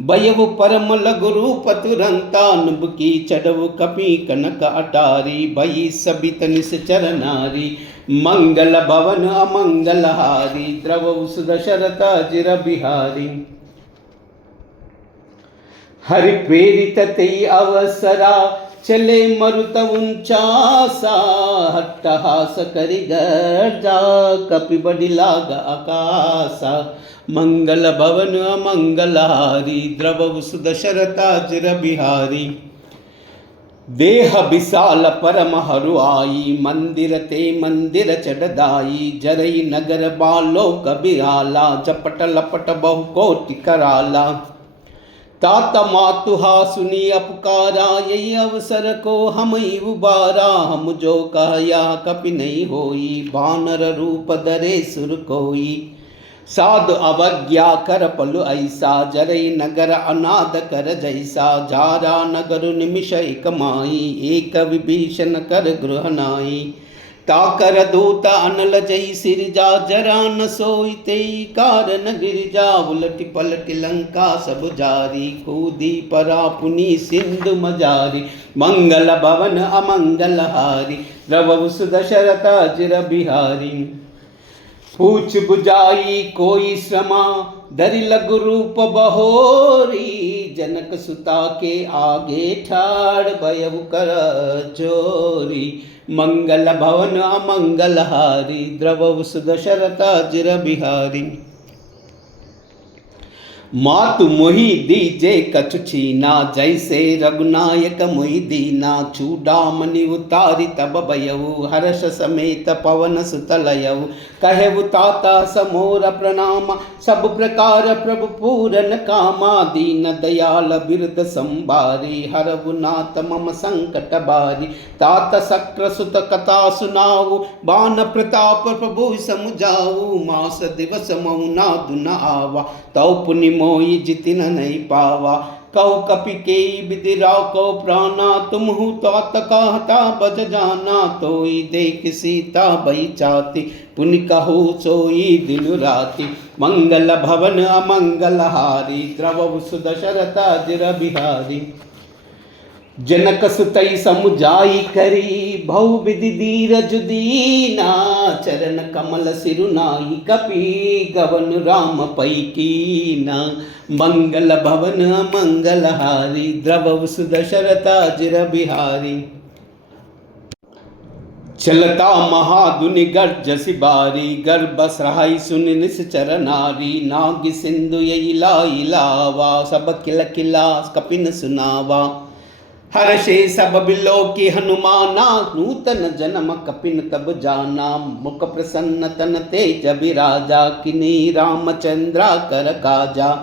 भयउ परम लघु रूप तुरंता। नुब की चढ़ऊ कपि कनक अटारी भई सबित निश्चर नारी। मंगल भवन अमंगलहारी द्रवहु सुदशरथाजिर बिहारी। हरि प्रेरित तेई अवसरा चले मरुत उंचासा। हट्टहास करि गर्जा कपि बड़ी लाग आकाशा। मंगल भवन अमंगलहारी द्रवहु सुदशरथाजिर बिहारी। देह विशाल परम हरु आई मंदिर ते मंदिर चढ़दाई। जरई नगर बालो कबिराला जपट लपट बहु कोटि कराला। ताता मातुहा सुनी अपकारा यही अवसर को हम उबारा। हम जो कहया कपि नहीं होई बानर रूप दरे सुर कोई। साधु अवज्ञा कर पलु ऐसा जरई नगर अनाद कर जैसा। जारा नगर निमिष एक माई एक विभीषण कर गृह नाई। ताकर दूत अनल जई सिरजा जरा न सोई तेई कारण गिरजा। उलटि पलटि लंका सब जारी कूदी परा पुनि सिंधु मजारी। मंगल भवन अमंगलहारी द्रवहु सुदशरथाजिर बिहारी। पूछ बुझाई कोई श्रमा धरि लघु रूप बहोरी। जनक सुता के आगे ठाड़ भयउ कर चोरी। मंगल भवन अमंगलहारी द्रवहु सुदशरथाजिर बिहारी। मातु मोहि दीजे कछु छीना जैसे रघुनायक मोहि दीना। चूड़ामणि उतारी तब भयउ हर्ष समेत पवन सुत लयउ। कहु ताता समोर प्रणाम सब प्रकार प्रभु पूरन कामा। दीन दयाल बिरद संभारी हरहु नाथ मम संकट बारी। तात शक्र सुत कथा सुनाऊ बान प्रताप प्रभु समुझाऊ। मास दिवस मौना दुन आवा तौ पुनि मोहि जितिन नहीं पावा। कहो कपि के विधि राखो प्राणा तुमहु तात कहता बज जाना। तोई देख सीता भई चाती पुनि कहु सोई दिन राति। मंगल भवन अमंगलहारी द्रवहु सुदशरथाजिर बिहारी। जनक सुतई समुझाई करी भौ विधि धीरज दीना। चरण कमल सिरुनाई कपि गवन राम पै कीना। मंगल भवन मंगलहारी द्रवहु सुदशरथाजिर बिहारी। चलता महादुनि गर्जसि बारी, गर्भ सहाय सुनि निश्चर नारी, नाग सिंधु इला इलावा, सब किल किला कपिन सुनावा। हर्षे सब बिलो की हनुमाना, नूतन जन्म कपिन तब जाना, मुख प्रसन्न तन तेज विराजा, किनी रामचंद्रा कर काजा।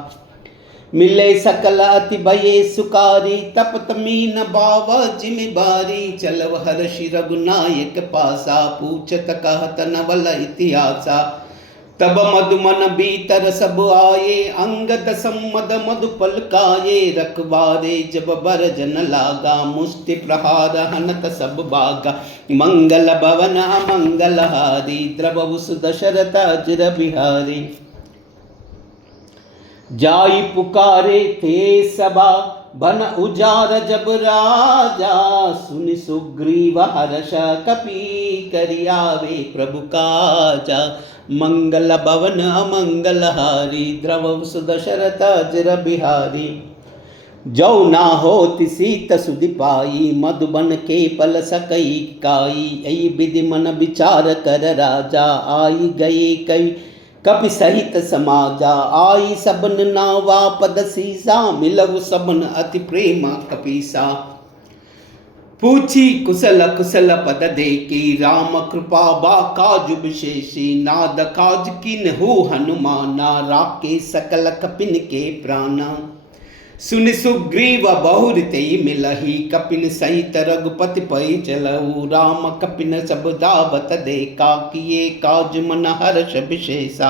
मिले सकल अति भये सुकारी, तपत मीन बाव जिमि बारी, चलव हर्षि रघुनायक पासा, पूछत कहत नवल इतिहासा। तब मधुमन भीतर सब आये, अंगद सम्मद मधुपल काये, रखवारे जब बरजन लागा, मुष्टि प्रहार हनत सब बागा। मंगल भवन अमंगल हारी, द्रवहु सुदशरथ अजर बिहारी। जाई पुकारे थे सबा, बन उजार जब राजा, सुनि सुग्रीव हर्ष कपि करियावे प्रभु काजा। मंगल भवन अमंगल हारी, द्रवहु सुदशरथ अजर बिहारी। जो ना होति सीत सुधि पाई, मधुबन के पल सकई काई, ऐ विधि मन विचार कर राजा, आई गए कई कपि सहित समाजा। आई सबन नावा पद सीसा, मिलव सबन अति प्रेम कपीसा। पूछी कुशल कुशल पद देखी, राम कृपा बा काज विशेषी, नाद काज किन हो हनुमाना, राके सकल कपिन के प्राणा। सुनि सुग्रीव बहुर तेई मिलही, कपिन सहित रघुपति पै चलऊ, राम कपिन सब दावत देखा, किए काज मन हर्ष विशेषा।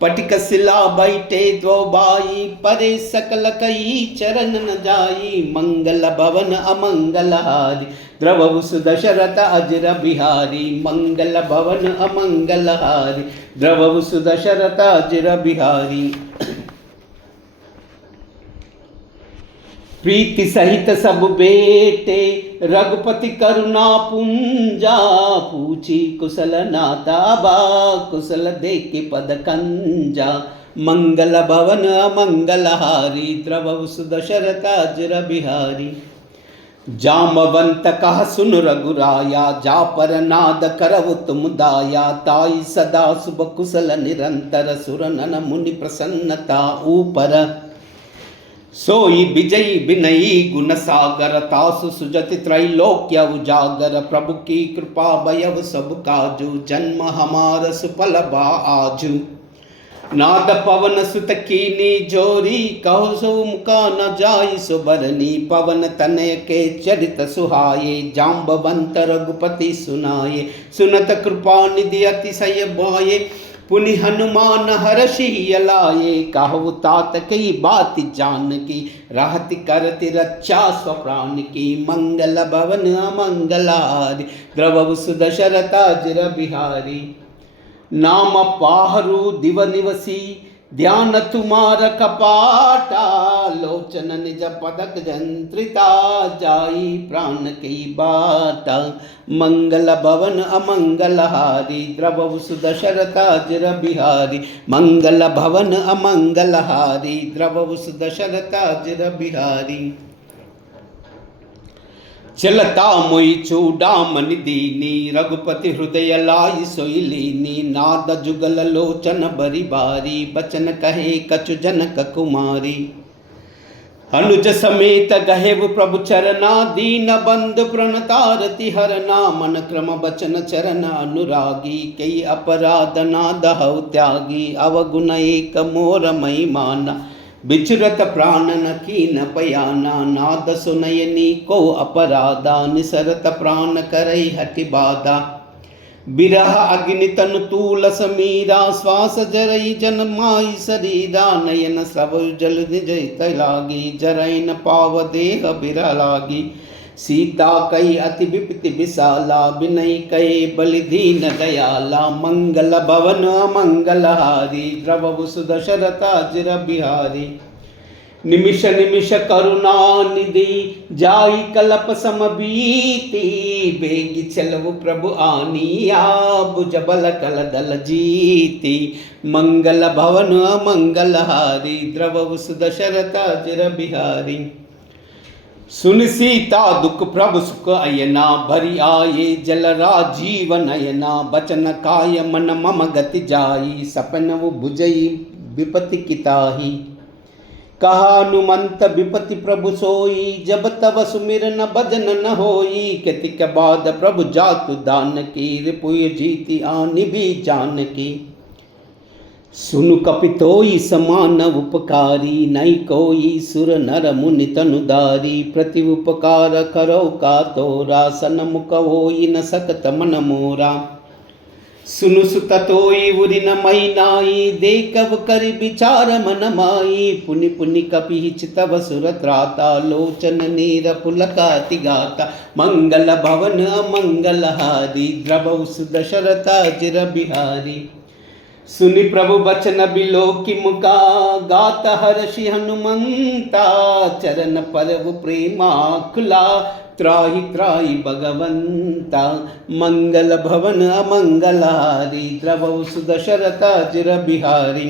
पटिक सिला बैठे दो बाई, परे सकल कई चरण न जाई, मंगल भवन अमंगल हारी, द्रवहु सुदशरथ अजर बिहारी। मंगल भवन अमंगल हारी, द्रवहु सुदशरथ अजर बिहारी। प्रीति सहित सब बेटे, रघुपति करुणा पुंजा, पूछी कुशल नाता बा, कुशल देखे पद कंजा। मंगल भवन अमंगल हारी, द्रवहु सुदशरथ अजर बिहारी। जामवंत कह सुन रघुराया, जा पर नाद करव तुम दाया, ताई सदा शुभ कुशल निरंतर, सुर नन मुनि प्रसन्नता ऊपर। सोई विजयी विनयी गुण सागर, तासु सुजति त्रैलोक्य उजागर, प्रभु की कृपा भयव सब काजू, जन्म हमार सुफल बा आजू। नाद पवन सुत कीनी जोरी, कहो सो मुका न जाई सो बरनी, पवन तनय के चरित सुहाये, जाम्बवंत रघुपति सुनाये, सुनत कृपा निधि अतिशय बाये, पुनि हनुमान हर्षि लाये, कहु तात कई बात जान की, रहति करति रक्षा स्वप्राण की। मंगल भवन अमंगल हारी, द्रवहु सुदशरथ अजर बिहारी। नाम पाहरु दिव निवसी, ध्यान तुम्हार कपाटा, लोचन निज पदक जंत्रिता, जाई प्राण की बाटा। मंगल भवन अमंगल हारी, द्रवहु सुदशरथ अजर बिहारी। मंगल भवन अमंगल हारी, द्रवहु सुदशरथ अजर बिहारी। चलता मोई चूड़ामणि दीनी, रघुपति हृदय लाई सोई लीनी, नाद जुगल लोचन बरी बारी, बचन कहे कछु जनक कुमारी। अनुज समेत गहेव प्रभु चरना, दीन बंधु प्रणतारति हरना, मन क्रम बचन चरण अनुरागी, कई अपराध नाद हौ त्यागी, अवगुण एक मोर मई माना, बिचरत प्राण न कीन पयाना, नाद सुनयनी को अपराधा, निसरत प्राण करई हति बाधा। बिरह अग्नि तनु तूल समीरा, श्वास जरई जन माई शरीरा, नयन स्रव जल निज लागी, जरई न पाव देह बिरह लागी। सीता कई अति विपति विशाला, बिनई कई बलिदीन दयाला, मंगल भवन अमंगल हारी, द्रवहु सुदशरथ अजर बिहारी। निमिष निमिष करुणा निधि, जाई कलप समबीती, बेगी चलवु प्रभु आनिया, भुज बल कल दल जीती। मंगल भवन अमंगल हारी, द्रवहु सुदशरथ अजर बिहारी। सुन सीता दुख प्रभु सुख अयना भरी आये जल राजीव नयना बचन काय मन मम गति जाई सपन वो बुझई विपति किताही कहा हनुमंत विपति प्रभु सोई जब तब सुमिर न भजन न होई कतिक बाद प्रभु जातु दान की रिपुय जीति आनि भी जान की सुनु कपितोई समान उपकारी नहीं कोई सुर नर मुनि तनुदारी प्रति उपकार करो का तोरा सनमुख होई न सकत मन मोरा सुनु सुततोई उरि न मैनाई देखव करि विचार मन माई पुनि पुनि कपि चितव सुर त्राता लोचन नीर पुलकाति गाता मंगल भवन अमंगल हारी द्रवौ सुदशरथ जिर बिहारी सुनि प्रभु बचन बिलोकि मुका गात हर्षि हनुमंता चरण परव प्रेमा खुला त्राहि त्राहि भगवंता मंगल भवन अमंगलारी द्रवौ सुदशरथ जिर बिहारी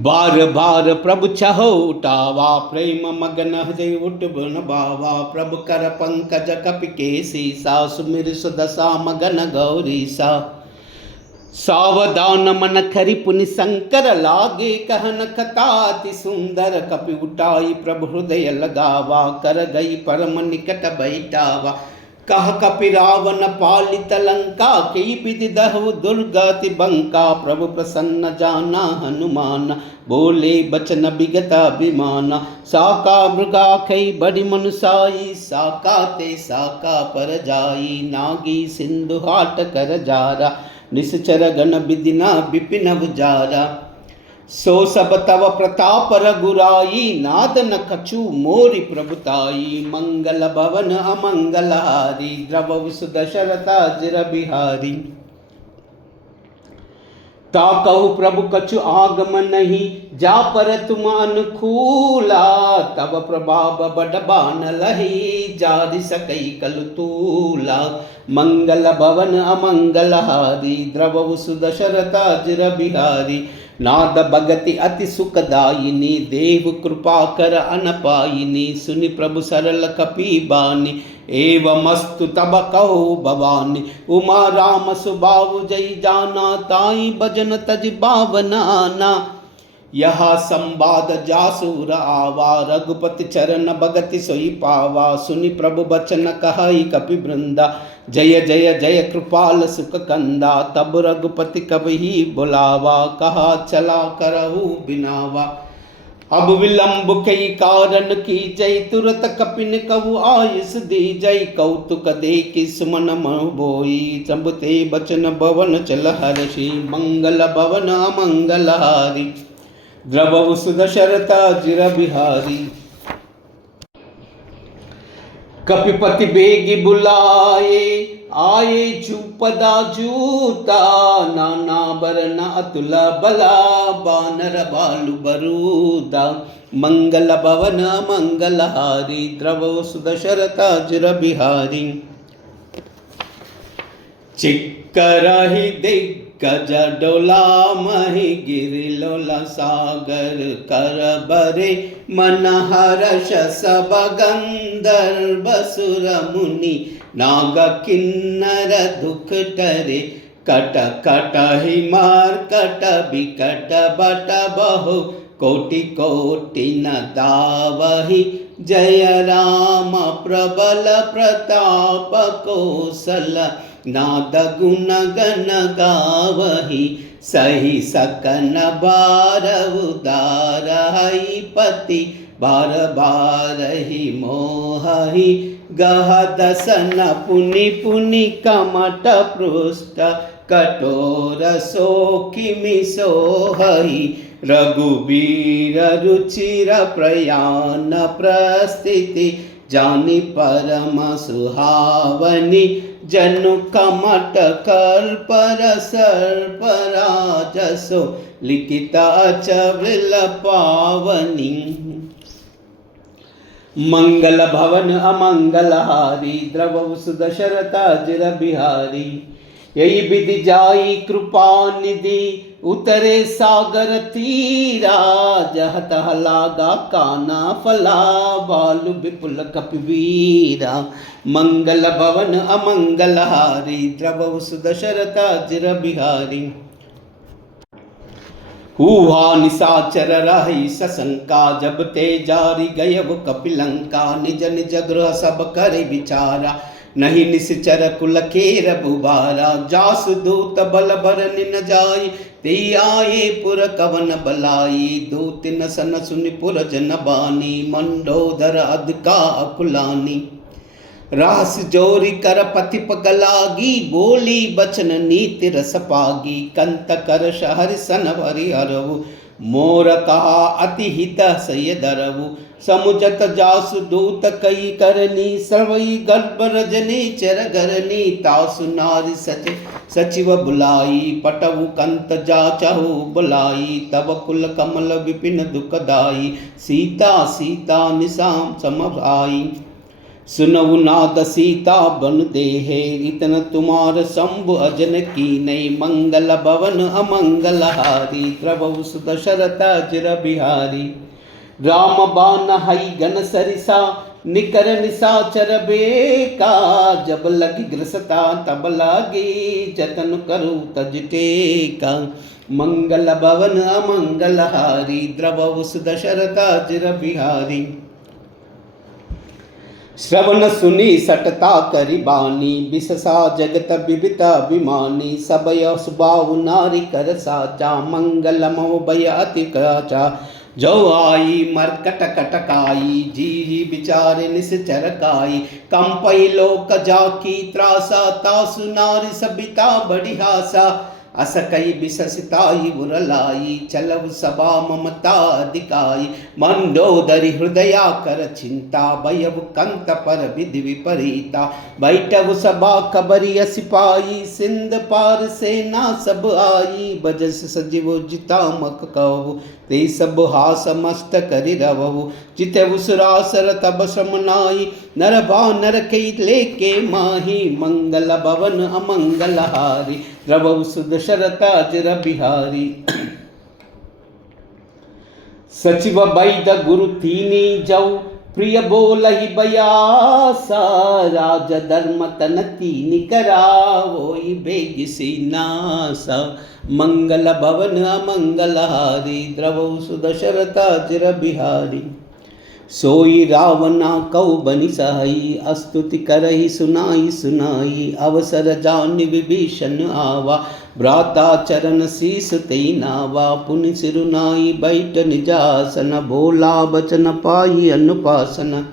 बार बार प्रभु छहो उठावा प्रेम मगन हृदय उठ बन बावा प्रभु कर पंकज कपि केसी सा सुमिर सुदशा मगन गौरी सा सावधान मन खरि पुनि शंकर लागे कहन कथाति सुंदर कपि उठाई प्रभु हृदय लगावा कर गई परम निकट बैठावा कह कपि रावण पालित लंका कई विधि दहु दुर्गति बंका प्रभु प्रसन्न जाना हनुमान बोले बचन विगत अभिमाना साका मृगा खई बड़ी मनुसाई साका ते साका पर जाई नागी सिंधु हाट कर जारा निश्चर गण विदिना विपिन उजारा सो सब तव प्रताप रघुराई नाद न कछु मोरि प्रभुताई मंगल भवन अमंगलहारी द्रवौ सुदशरथ जिर बिहारी ता कहु प्रभु कछु आगम नहीं जा पर तुम अनुकूला तब प्रभाव बडबान लही जारि सकई कलतूला मंगल भवन अमंगलहारी द्रवौ सुदशरथ जिर बिहारी नाद भगति अति सुखदायिनी देव कृपा कर अनपायिनी सुनि प्रभु सरल कपि बानी एवमस्तु तब कहो भवानी उमा राम सुबाहु जय जाना ताई भजन तज भावनाना यहाँ संवाद जासुर आवा रघुपति चरण भगति सोई पावा सुनि प्रभु बचन कहई कपि वृंदा जय जय जय कृपाल सुख कंदा तब रघुपति कबहि बुलावा कहा चला करहु बिनावा अब विलंब कई कारण की जय तुरत कपिन कवु आयुष दी जय कौतुक देखि सुमन मन बोई चंबते बचन भवन चल हर्षि मंगल भवन अमंगलहारी द्रवौ सुदशरथ जिर बिहारी कपिपति बेगी बुलाए आए चूपदा जूता नाना बरन अतुल बला बानर बालु बरूदा मंगल भवन मंगलहारी द्रवौ सुदशरथ जिर बिहारी चिक्करहि दिग्गज डोला महि गिरि लोला सागर कर बरे मन हर्ष सब गंधर्व सुर मुनि नाग किन्नर दुख टरे कट कट हिमार कट बिकट बट बहु कोटि कोटि न दावहि जय राम प्रबल प्रताप कौशल नाद गुण गण गावहि सही सकन बार उदार हई पति बार बार ही मोहि गह दसन पुनि पुनि कमट पृष्ठ कठोर सोखिमि सोहहि रघुबीर रुचिर प्रयाण प्रस्थिति जानि परम सुहावनी जनु कमट कल्प सर्प राजसो लिखिता चविल पावनी मंगल भवन अमंगलहारी द्रवौ सुदशरथ जिर बिहारी यही विधि जाई कृपा निधि उतरे सागर तीरा, जह तह लागा काना फला, बालु विपुल कपिवीरा। मंगल भवन अमंगलहारी, द्रवहु सुदशरथ अजिर बिहारी। हुआ निशाचर रही सशंका, जब ते जारी गयव कपिलंका। निज निज गृह सब कर विचारा, नहीं निश्चर कुल केर बुबारा। जासु दूत बल बरन न जाई, ते आए पुर कवन बलाई। दूत न सन सुनि पुर जन बानी, मंडोदर अधका अकुलानी। रास जोरी कर पति पगलागी, बोली बचन नीति रस पागी। कंत कर शहर सन भरि हरऊ, मोर कहा अति हित सय दरऊ। समुझत जासु दूत कई करनी, सर्वई गर्भ रजनी चर गरनी। तासु नारी सचिव बुलाई, पटवु कंत जाचहु बुलाई। तब कुल कमल विपिन दुखदाई, सीता सीता निशाम समभाई। सुनऊ नाद सीता बन देहे, इतन तुम्हार शंभु अजन की नहीं। मंगल भवन अमंगलहारी, द्रवहु सुदशरथ अजिर बिहारी। राम बान हई गन सरिसा, निकर निशाचर बेका। जब लगी ग्रसता तब लागी, जतन करू तज टेका। मंगल भवन अमंगलहारी, द्रवहु सुदशरथ अजिर बिहारी। श्रवण सुनी सटता करी बानी, बिससा जगत विवित अभिमानी। सबय सुबाहु नारी कर साचा, मंगल मो भय अति काचा। जो आई मरकट कटकाई, जी बिचारे निश्चर काई। कंपई लोक जाकी त्रासा, तासु नारी सबिता बड़ी हासा। अस कई बिससिताई उरलाई, चलव सबा ममता अधिकाई। मंडोदरी हृदया कर चिंता, भयव कंत पर विधि विपरीता। बैठव सभा कबरिय सिपाही, सिंध पार सेना सब आई। बजस सजीव जिता मक कहु, ते सब हास मस्त करि रवहु। जिते उसुरासर तब श्रमनाई, नर बानर के लेके माही। मंगल भवन अमंगलहारी, द्रवहु सुदशरथ अजिर बिहारी। सचिव वैद गुरु तीनी जऊ, प्रिय बोलहि बयासा। राज धर्म तन तीनि करावोई, बेगिसी नासा। मंगल भवन अमंगलहारी, द्रवहु सुदशरथ अजिर बिहारी। सोई रावना कौ बनि सहाई, स्तुति करहि सुनाई सुनाई। अवसर जानि विभीषण आवा, भ्राता चरण शीस तेई नावा। पुनि सिरुनाई बैठ निजासन, भोला बचन पाई अनुपासन।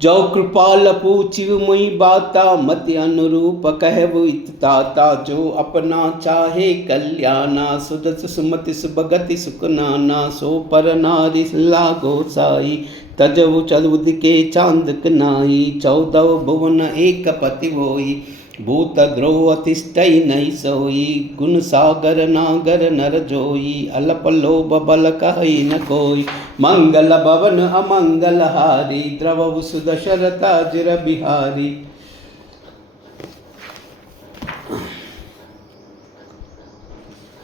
जो कृपाल पूछिव मुई बाता, मति अनुरूप कहबु इत ताता। जो अपना चाहे कल्याणा, सुदस सुमति सुभगति सुखनाना। सो पर नारी लागो साई, तजऊ चलुद के चांदक नाई। 14 भुवन एक पति होई, भूत द्रोह तिष्ठई नहीं सोई। गुण सागर नागर नर जोई, अल्प लोभ बल कहई न कोई। मंगल भवन अमंगलहारी, द्रवहु सुदशरथ अजिर बिहारी।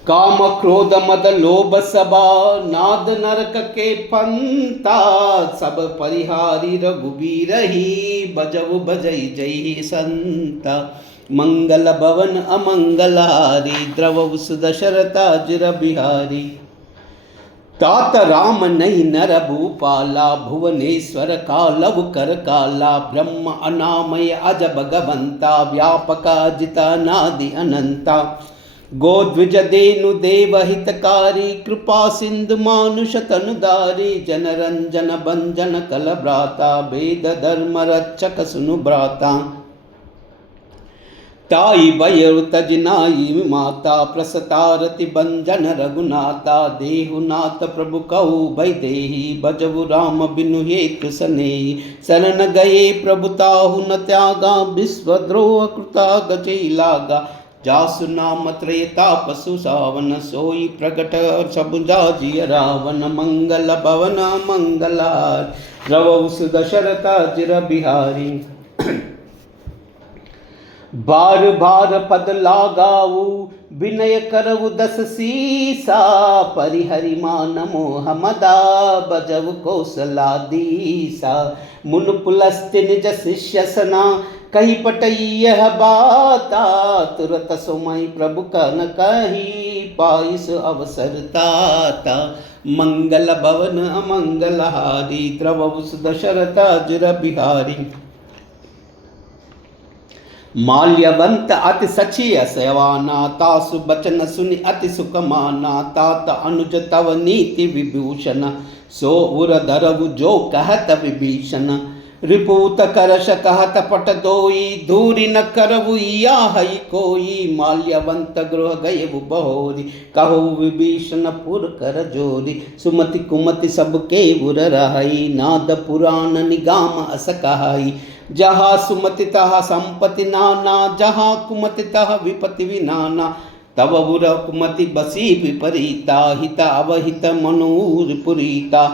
काम क्रोध मद लोभ सबा, नाद नरक के पंता। सब परिहारी रघुबीर ही, बजऊ बजई जय संता। मंगल भवन अमंगलहारी, द्रवहु सुदशरथ अजिर बिहारी। तात राम नहीं नर भूपाला, भुवनेश्वर कालव कर काला। ब्रह्म अनामय अज भगवंता, व्यापका जिता नादि अनंता। गोद्विज देनु देव हितकारी, कृपा सिंधु मानुष तनुदारी। जन रंजन भंजन कल भ्राता, वेद धर्म रक्षक सुनु भ्राता। ताई भय तजनाई माता, प्रसतारति भंजन रघुनाथा। देहुनाथ प्रभु कहु भय देहि, भजहु राम बिनु हेतु सनेहि। शरण गए प्रभु ताहु न त्यागा, विश्वद्रोह कृता गजई लागा। जासु नाम त्रयता पशु सावन, सोई प्रगट सब जाजिय रावण। मंगल भवन मंगलहारी, द्रवहु सुदशरथ अजिर बिहारी। बार बार पद लागाऊ विनय करऊ दस सीसा परिहरि मान मोह मदा बजव कौशलादीसा मुन पुलस्त्य निज शिष्य सना कही पटैय बाता तुरत सुमय प्रभु कन कही पाइस अवसर ताता मंगल भवन अमंगलहारी द्रवउ दशरथ अजर बिहारी माल्यवंत अति सची सेवाना तासु बचन सुनि अति सुख माना तात अनुज तव नीति विभूषण सो उर धरव जो कहत विभीषण रिपूत करश कहत पट दोई धूरी न करवु या हई कोई माल्यवंत गृह गए बहोरी कहो विभीषण पुर कर जोरी सुमति कुमति सबके उर रही नाद पुराण निगाम अस कहाई जहाँ सुमति तह संपत्ति नाना जहाँ कुमति तह विपति विनाना तब उर कुमति बसी विपरीता हित अवहित मनूर पुरीता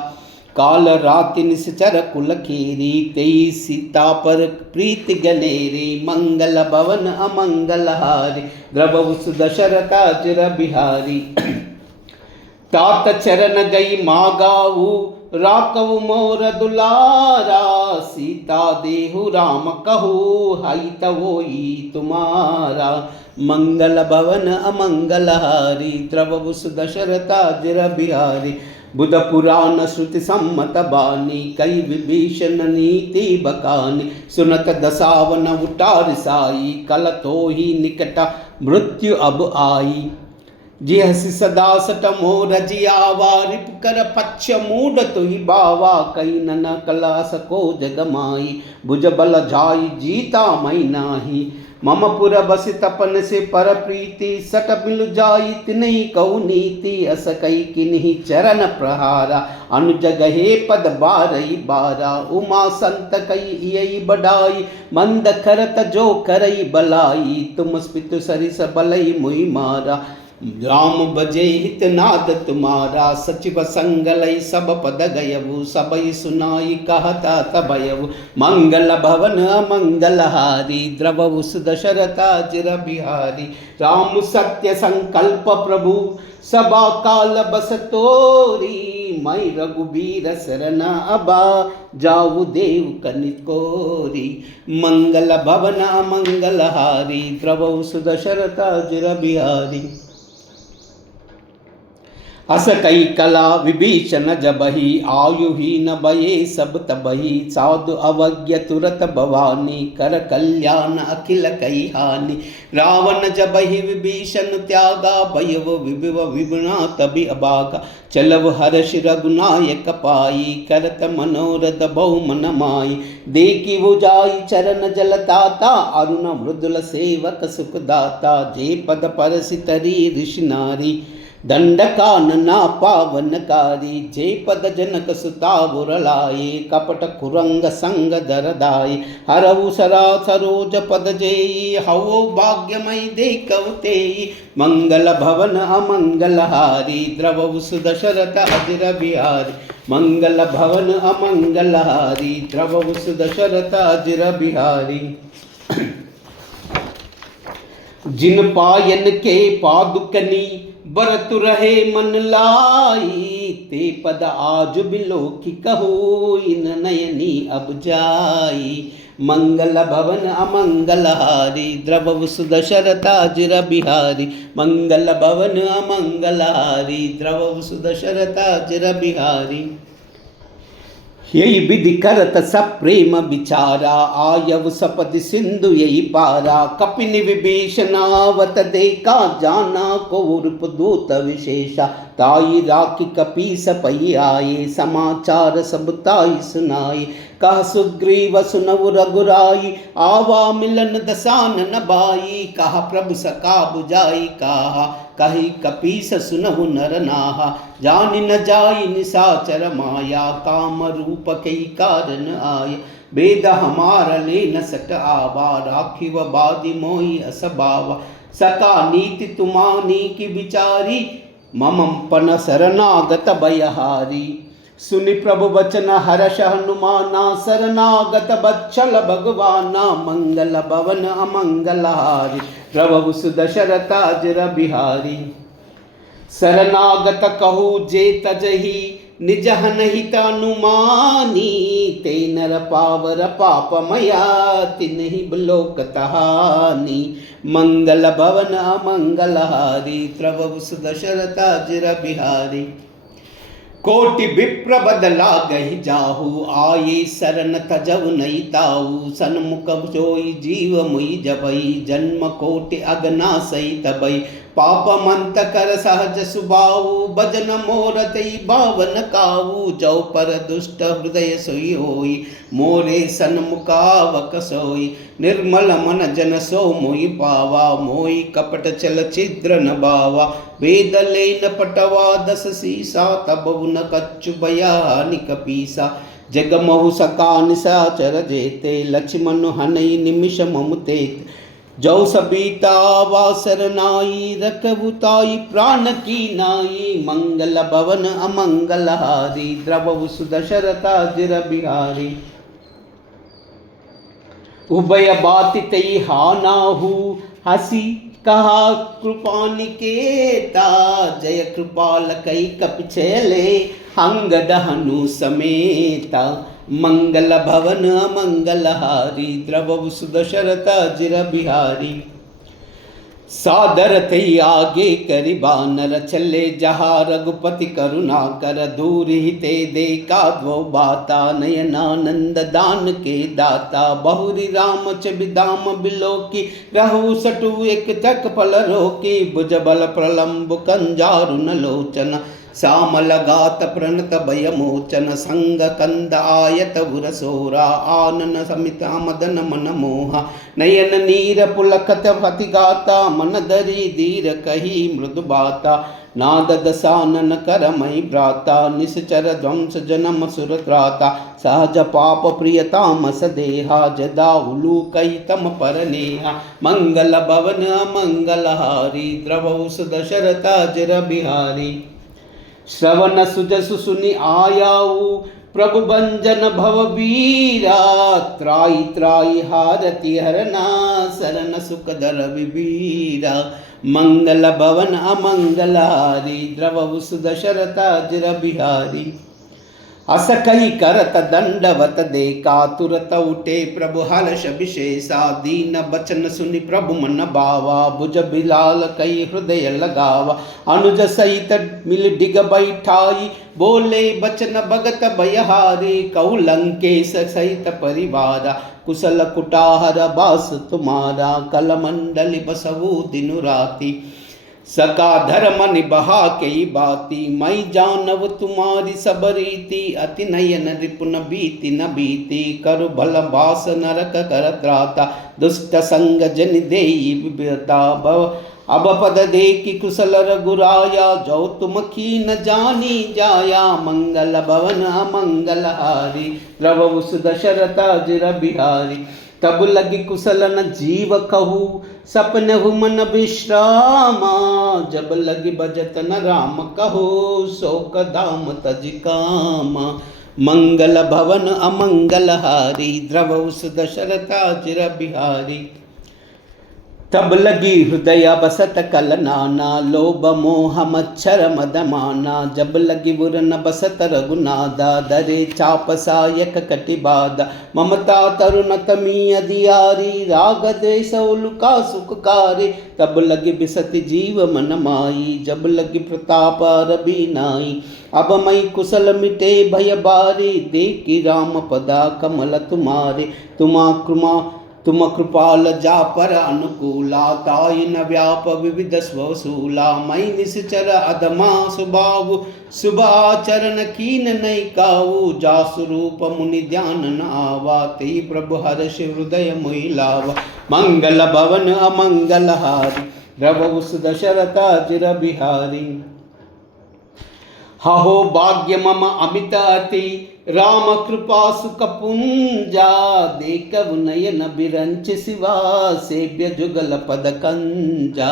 काल राति निश्चर कुल खेरी तेई सीता पर प्रीत गनेरी मंगल भवन अमंगलहारी द्रवउ दशरथ अजर बिहारी तात चरण गई मागाऊ राकव मोर दुलारा सीता देहु राम कहू हई तवोई तुम्हारा मंगल भवन अमंगलहारी द्रवउ दशरथ अजर बिहारी बुध पुराण श्रुति सम्मत बानी कई विभीषण नीति बकानी सुनत दसावन उटार साई कल तो ही निकटा मृत्यु अब आई जिहसि सदा सट मोर जियावा रिप कर पक्ष मूड तुहि बावा कई न कला सको जगमाई भुज बल जाई जीता मई नाही मम पुर बस तपन से पर प्रीति सट मिल जाई तिनहि कहु नीति अस कई किन्हि चरण प्रहारा अनुज गहे पद बारई बारा उमा संत कई यही बढ़ाई मंद करत जो करई बलाई तुम स्पितु सरिस बलई मुई मारा राम बजे हित नाद तुम्हारा सचिव संगलई सब पद गयवु सबई सुनाई कहता तबयवु मंगल भवन अमंगलहारी द्रवउ दशरथ अजर बिहारी राम सत्य संकल्प प्रभु सबा काल बस तोरी मई रघुबीर शरण अबा जाऊ देव कनिकोरी मंगल भवन अमंगलहारी द्रवउ दशरथ अजर बिहारी अस कई कला विभीषण जबहि आयु ही न भये सब तबहि साधु अवज्ञ तुरत भवानी कर कल्याण अखिल कई हानि रावण जबहि विभीषण त्यागा भयव विभव विगुणा तबि अभागा चलव हर्ष रघुनायक पाई करत मनोरथ बहु मन माई देखी बुझाई चरण जलताता अरुण मृदुल सेवक सुखदाता जे पद परसि तरी ऋषि नारी दंडकानना पावनकारी जे पद जनक सुता बुरलाए कपट कुरंग संग दरदाय हरऊ सरा सरोज पद जेई हवो भाग्यमय देखवते मंगल भवन अमंगलहारी द्रवउ दशरथ अजर बिहारी मंगल भवन अमंगलहारी द्रवउ दशरथ अजर बिहारी जिन पायन के पादुकनी बरतु रहे मन लाई ते पद आज बिलोकी कहो इन नयनी अब जाई मंगल भवन अमंगलहारी द्रवउ दशरथ अजर बिहारी मंगल भवन अमंगलहारी द्रवउ दशरथ अजर बिहारी यही विधि करत सब प्रेम विचारा आयव सपदि सिंधु यही पारा कपिनि विभीषणावत देखा जाना कौरप दूत विशेषा ताई राखी कपि सपई आए समाचार सब ताई सुनाई कह सुग्रीव सुनव रघुराई आवा मिलन दसानन बाई कहा प्रभु सका बुझाई कहा कही कपीस सुनहु नर नाहा जानि न जाई निसाचर माया काम रूप कई कारण आय वेद हमार ले न सट आवा राखिव बादि मोहि असबावा सका नीति तुमानी की विचारी मम पन शरणागत भयहारी सुनि प्रभु वचन हर्ष हनुमाना, शरणागत बच्छल भगवाना, मंगल भवन अमंगलहारी, प्रभु सुदशरथ अजर बिहारी। शरणागत कहू जे तजही, निज हनहित अनुमानी, ते नर पावर पापमया, तिन्हि लोक तहानी, मंगल भवन अमंगलहारी, प्रभु सुदशरथ अजर बिहारी। कोटि विप्र बदला गहि जाहू, आये शरण तजव नहीं ताऊ, सन्मुख जोई जीव मुई जबई, जन्म कोटि अगना सही तबई, पाप मंत कर सहज सुबाऊ, भजन मोर तई बावन काऊ, जो पर दुष्ट हृदय सोई होई, मोरे सन्मुखावक सोई, निर्मल मन जन सो मोई पावा, मोई कपट चल छिद्र न बावा, वेद लेन पटवा दस सीसा, तब न कच्चु बयानि कपीसा, जगमहु सका निशाचर जेते, लक्ष्मण हनई निमिष ममतेत, जो सबीता वासर नाई, रखबुताई प्राण की नाई, मंगल भवन अमंगलहारी, द्रवहु सुदशरथ अजर बिहारी। उभय बाति तई हानाहु, हसी कहा कृपा निकेता, जय कृपाल कई कपिछेले, अंगद हनु समेता, मंगल भवन अमंगलहारी, द्रवहु सुदशरथ अजर बिहारी। सादर तई आगे करि बानर, चले जहाँ रघुपति करुणा कर, दूर ही ते देखा द्वौ बाता, नयनानंद दान के दाता, बहुरी राम चबिदाम बिलोकी, रहु सटु एक चक पल रोकी, भुज बल प्रलंब कंजारु न लोचन, श्याम लगात प्रणत भय मोचन, संग कंद आयत उर सोरा, आनन समिता मदन मन मोहा, नयन नीर पुलकत पति गाता, मन दरी धीर कही मृदु बाता, नाद दसानन कर मई भ्राता, निश्चर ध्वंस जनम सुर त्राता, सहज पाप प्रियतामस देहा, जदा उलू कई तम पर नेहा, मंगल भवन अमंगलहारी, द्रवहु सुदशरथ अजर बिहारी। श्रवण सुजसु सुनि आयाऊ, प्रभु भंजन भव बीरा, त्राई त्राई हारति हरना, शरण सुख दर विबीरा, मंगल भवन अमंगलहारी, द्रवहु सुदशरथ अजर बिहारी। अस कही करत दंडवत देखा, तुरत उठे प्रभु हर्ष विशेषा, दीन बचन सुनि प्रभु मन भावा, भुज बिलाल कई हृदय लगावा, अनुज सहित मिल डिग बैठाई, बोले बचन भगत भयहारी, कहु लंकेश सहित परिवारा, कुशल कुटाहर बास तुम्हारा, कल मंडल बसवु दिनु राती, सका धर्म निबहा कई बाती, मई जानव तुम्हारी सब रीति, अति नयन रिपुन बीति न बीति, करु भल बास नरक कर त्राता, दुष्ट संग जन देई विभ्रता, भव अब पद देखि कुशल रघुराया, जो तुम की न जानी जाया, मंगल भवन अमंगलहारी, द्रवहु सुदशरथ अजर बिहारी। तब लगी कुशल न जीव कहू, सपन मन विश्रामा, जब लगी बजत न राम कहो, शोक धाम तज कामा, मंगल भवन अमंगलहारी, द्रवहु सुदशरथ अजर बिहारी। तब लगी हृदय बसत कल नाना, लोभ मोह मच्छर मदमाना, जब लगी बुर न बसत रघुनादा, दरे चाप सायक कटिबादा, ममता तरुण तमी अधियारी, राग द्वेष उलुका सुखकारी, तब लगी बिसति जीव मन माई, जब लगी प्रताप रवि नाई, अब मई कुशल मिटे भय बारी, देखी राम पदा कमल तुम्हारे, तुम कृपाल जा पर अनुकूला, ताई न व्याप विविध स्वसूला, मई निश्चर अधमा सुबाहु, शुभाचरण कीन नई काऊ, जासु रूप मुनि ध्यान न आवा, ते प्रभु हर्ष हृदय मोहि लावा, मंगल भवन अमंगलहारी, द्रवहु सुदशरथ अजर बिहारी। हहो भाग्य मम अमित अति, राम कृपा सुख पुंजा, देखव नयन बिरंच शिवा, सेव्य जुगल पद कंजा,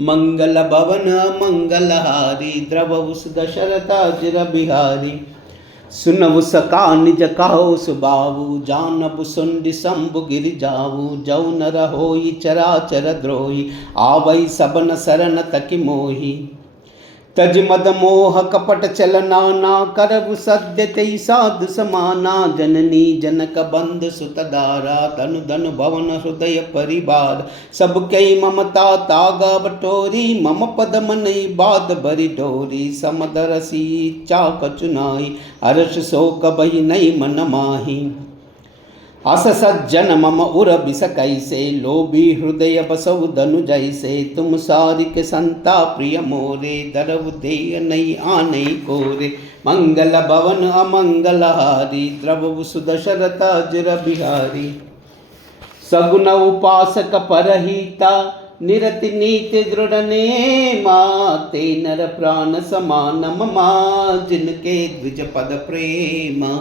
मंगल भवन मंगलहारी, द्रवहु सुदशरथ अजर बिहारी। सुनबु सका निज कहो सुबाऊ, जानबु सुंड शंभु गिर जाऊ। जौ नर होई चराचर द्रोही, आवई सबन सरन तकि मोही। तज मद मोह कपट चलना, ना करबु सद्य तेई साधु समाना। जननी जनक बंध सुत दारा, धनु धनु भवन हृदय परिवार। सब कई ममता तागा बटोरी, मम पद मनई बात भरी डोरी। समदरसी चा कचुनाई, हर्ष शोक बही नई मन माही। अस सज्जन मम उर बिस कैसे, लोभी हृदय बसउ धनु जैसे। तुम सारिक संता प्रिय मोरे, दरव दे नई आनई कोरे। मंगल भवन अमंगल हारी, द्रवु सुदशरथ अजर बिहारी। सगुन उपासक परहिता, निरति नीति दृढ़ नेमा। ते नर प्राण समान ममा, जिनके द्विज पद प्रेमा।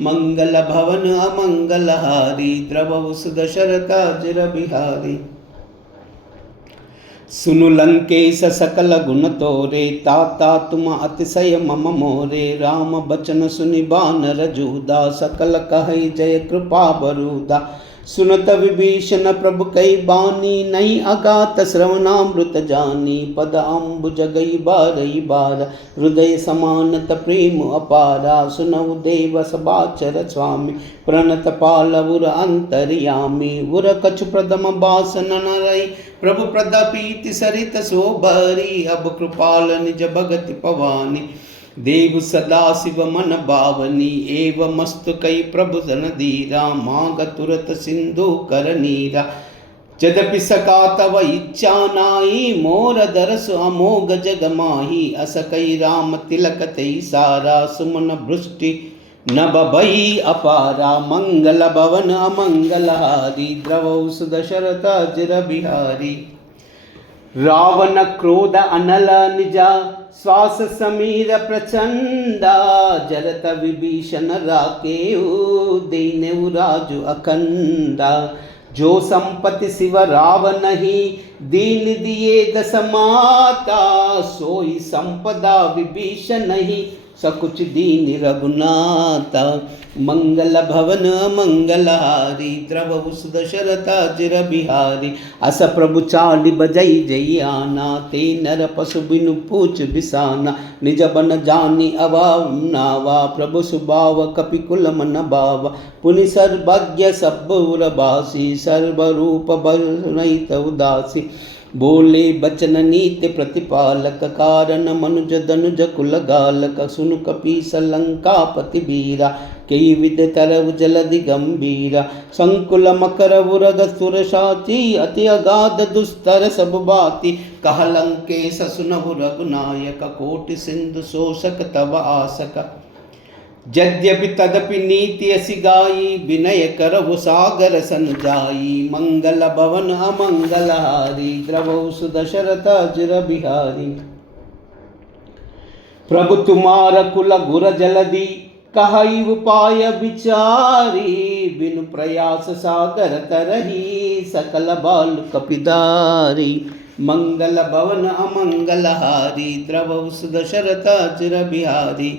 मंगल भवन अमंगल हारी, द्रवउ सुदशरथ अजर बिहारी। सुनु लंकेश सकल गुण तोरे, ताता तुम अतिशय मम मोरे। राम बचन सुनि बानर जूदा, सकल कहै जय कृपा बरूदा। सुनत विभीषण प्रभु कई बानी, नहीं अगात श्रवणामृत जानी। पद अम्बुज गई बारई बार, हृदय समानत प्रेम अपारा। सुनउ देव सबाचर स्वामी, प्रणत पाल उर अंतर्यामी। उर कछु प्रदम बासन न रही, प्रभु प्रदपीति सरित सोबरी। अब कृपाल निज भगति पवानी, देव सदा शिव मन बावनी। एव मस्तु कई प्रभु सन धीरा, मांग तुरत सिंधु कर नीरा। यद्यपि सका तव इच्छा नाई, मोर दरस अमोघ जग माही। अस कई राम तिलक तई सारा, सुमन वृष्टि नभ भई अपारा। मंगल भवन अमंगल हारी, द्रवउ सुदशरथ अजर बिहारी। रावण क्रोध अनल निजा, श्वास समीर प्रचंडा। जरत विभीषण राकेऊ, दीनेउ राजु अखंडा। जो संपत्ति शिव रावण ही, दीन दिए दस माता। सोई संपदा विभीषण ही, सकुच दीन रघुनाथा। मंगल भवन मंगल हारी, द्रवउ सुदशरथ अजर बिहारी। अस प्रभु चालि बजई जई आना, ते नर पशु बिनु पूछ बिसाना। निज बन जानी अवानावा, प्रभु सुबाव कपिकुल मन बावा। पुनि सर्वज्ञ सब उर बासी, सर्वरूप बलरहित उदासी। बोले बचन नीति प्रतिपालक, कारण मनुज दनुज कुल गालक। सुनु कपीस लंकापति बीरा, कई विद तरव जलधि गंभीरा। संकुल मकर उरग सुर साची, अति अगाध दुस्तर सब बाती। कह लंकेश सुनहु रघुनायक, कोटि सिंधु शोषक तव आसक। यद्यपि तदपि नीति असि गाई, विनय करहु सागर सन जाई। मंगल भवन अमंगल हारी, द्रवउ सुदशरथ अजर बिहारी। प्रभु तुम्हार कुल गुर जलधि, कहई उपाय विचारी। बिनु प्रयास सागर तरही, सकल बाल कपिदारी। मंगल भवन अमंगल हारी, द्रवउ सुदशरथ अजर बिहारी।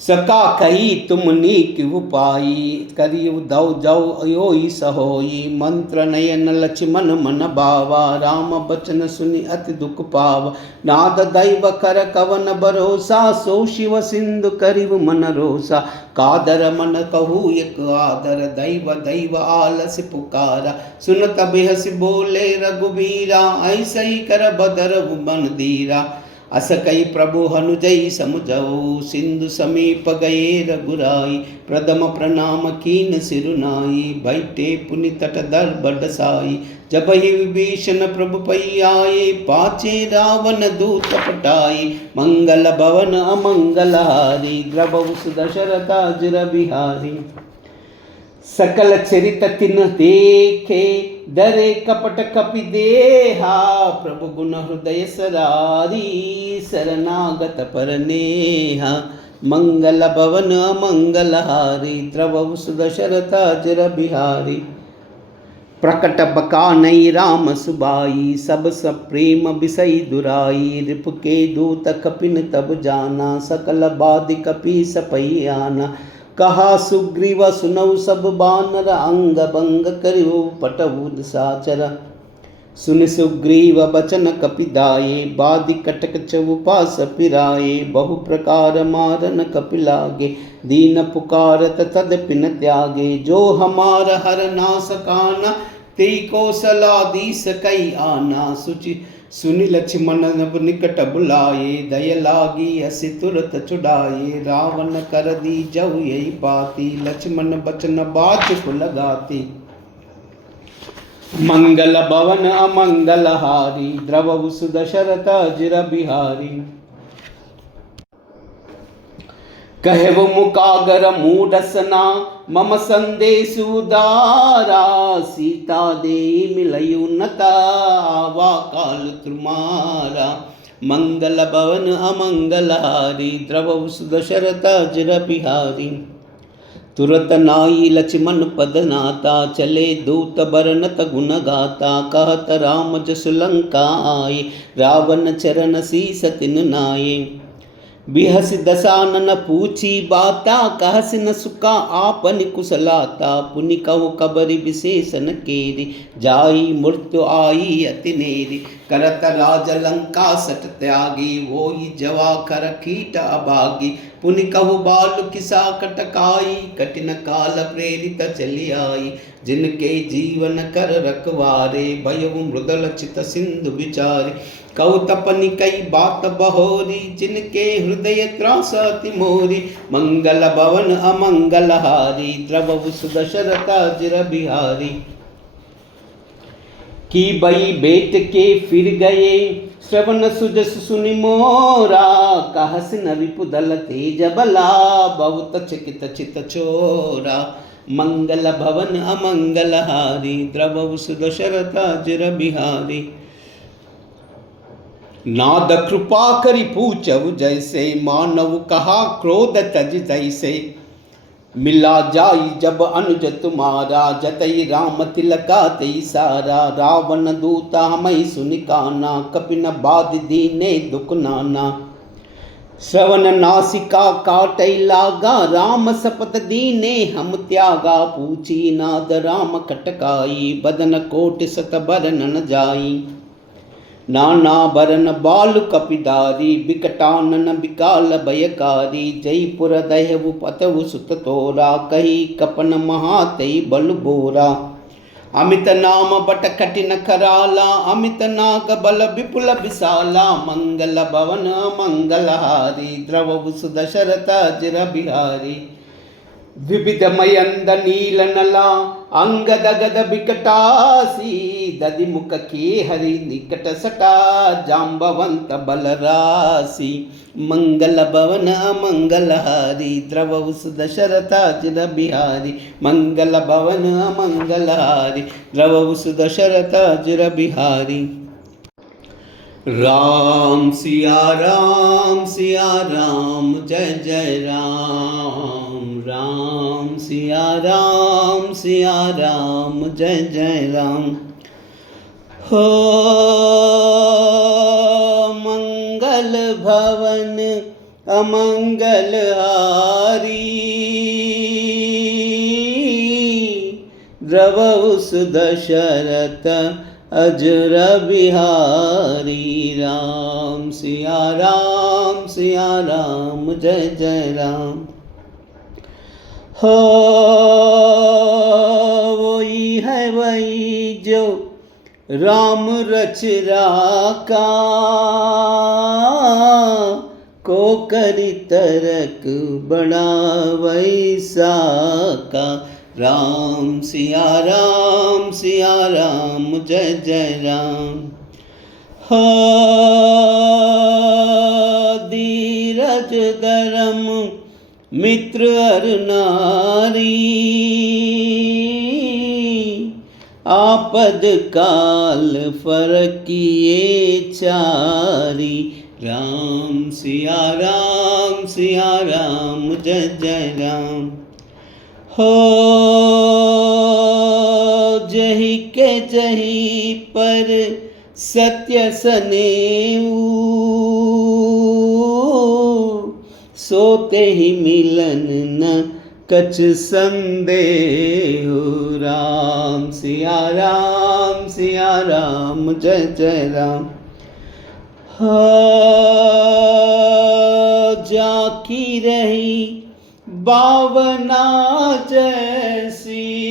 सका कही तुम नीक उपाई, करियु दौ जौ योई सहोई। मंत्र नयन लक्ष्मण मन बावा, राम बचन सुनि अति दुख पावा। नाद दैव कर कवन भरोसा, सो शिव सिंधु करिव मन रोसा। कादर मन कहू एक आदर, दैव दैव आलस पुकारा। सुनत बेहस बोले रघुबीरा, ऐसई कर बदर मन धीरा। अस कई प्रभु हनुजई समुझऊ, सिंधु समीप गए रघुराई। प्रथम प्रणाम कीन सिरुनाई, बैठे पुनि तट दर बडसाई। जब ही विभीषण प्रभु पई आए, पाचे रावण दूत पटाई। मंगल भवन अमंगल हारी, द्रवउ सुदशरथ अजर बिहारी। सकल चरित तिन देखे, डरे कपट कपि देहा। प्रभु गुण हृदय सरारी, शरणागत पर नेहा। मंगल भवन अमंगल हारी, द्रवउ सुदशरथ अजर बिहारी। प्रकट बका नहीं राम सुबाई, सब प्रेम विषय दुराई। रिप के दूत कपिन तब जाना, सकल बाधि कपि सपई आना। कहा सुग्रीव सुनऊ सब बानर, अंग भंग करियो पटऊ साचर। सुन सुग्रीव बचन कपिदाये, बाधि कटक चौपास पिराये। बहु प्रकार मारन कपि लागे, दीन पुकारत तदपिन त्यागे। जो हमार हर नास काना, तेई कौशलाधीश कई आना। सुनि लक्ष्मण नभ निकट बुलाए, दय लागी अस तुरत छुड़ाए। रावण कर दी जऊ यही बाती, लक्ष्मण बचन बात कुल गाती। मंगल भवन अमंगल हारी, द्रवहु सुदशरथ अजिर बिहारी। कहव मुकागर मूढ़सना, मम संदेश उदारा। सीता दे मिलयु नता, आवा काल तुम्हारा। मंगल भवन अमंगल हारी, द्रवहु सुदशरथ अजिर बिहारी। तुरत नाई लक्ष्मण पद नाता, चले दूत बरनत गुण गाता। कहत राम जस लंका आए, रावण चरण सीस तिन नाये। बिहस दसानन पूछी बाता, कहस न सुका आपन कुशलाता। पुनि कहु कबरि विशेषण केरी, जाई मृत्यु आई अति नेरी। करत राज लंका सट त्यागी, वोई जवा कर कीट अभागी। पुनि कहु बाल किसा कटकाई, कठिन काल प्रेरित चली आई। जिनके जीवन कर रखवारे, भयउ मृदल चित सिंधु विचारे। कहु तपनि कई बात बहोरी, जिनके हृदय त्रास अति मोरी। मंगल भवन अमंगल हारी, द्रवहु सुदशरथ अजिर बिहारी। की बई बेट के फिर गए, श्रवण सुजस सुनि मोरा। कहस न रिपुदल तेज बला, बहुत चकित चित चोरा। मंगल भवन अमंगल हारी, द्रवहु सुदशरथ अजिर बिहारी। नाद कृपा करि पूछऊ जैसे, मानव कहा क्रोध तज तैसे। मिला जाई जब अनुज तुम्हारा, जतई राम तिलका तई सारा। रावण दूता मई सुनिकाना, कपिन बाध दीने दुख नाना। श्रवण नासिका काटई लागा, राम सपत दीने हम त्यागा। पूछी नाद राम कटकाई, बदन कोटि सत बरन न जाई। नाना बरन बालु कपिदारी, बिकटानन बिकाल भयकारी। जयपुर दहु पतहु सुत तोरा, कही कपन महातई बल बोरा। अमित नाम बट कठिन कराला, अमित नाग बल विपुल विशाला। मंगल भवन मंगल हारी, द्रवहु सुदशरथ अजिर बिहारी। विविध मयंद नील नला, अंगद गद बिकटासी। दधि मुख के हरि निकट सटा, जाम्बवंत बलरासी। मंगल भवन मंगल हारी, द्रवहु सुदशरथ अजिर बिहारी। मंगल भवन मंगल हारी, द्रवहु सुदशरथ अजिर बिहारी। राम सिया राम जय जय राम। राम सिया राम जय जय राम। हो मंगल भवन अमंगल हारी, द्रवहु सुदशरथ अजिर बिहारी। राम सिया राम जय जय राम। हो वही है वही जो राम रच राका, को करी तरक बड़ा वैसा का। राम सिया राम जय जय राम। हो धीरज धर्म मित्र अर नारी, आपद काल फरकिए चारी। राम सिया राम जय जय राम। हो जही कही के जही पर सत्य सनेऊ, सोते ही मिलन न कछ संदेह। राम सिया राम जय जय राम। जाकी रही बावना जैसी,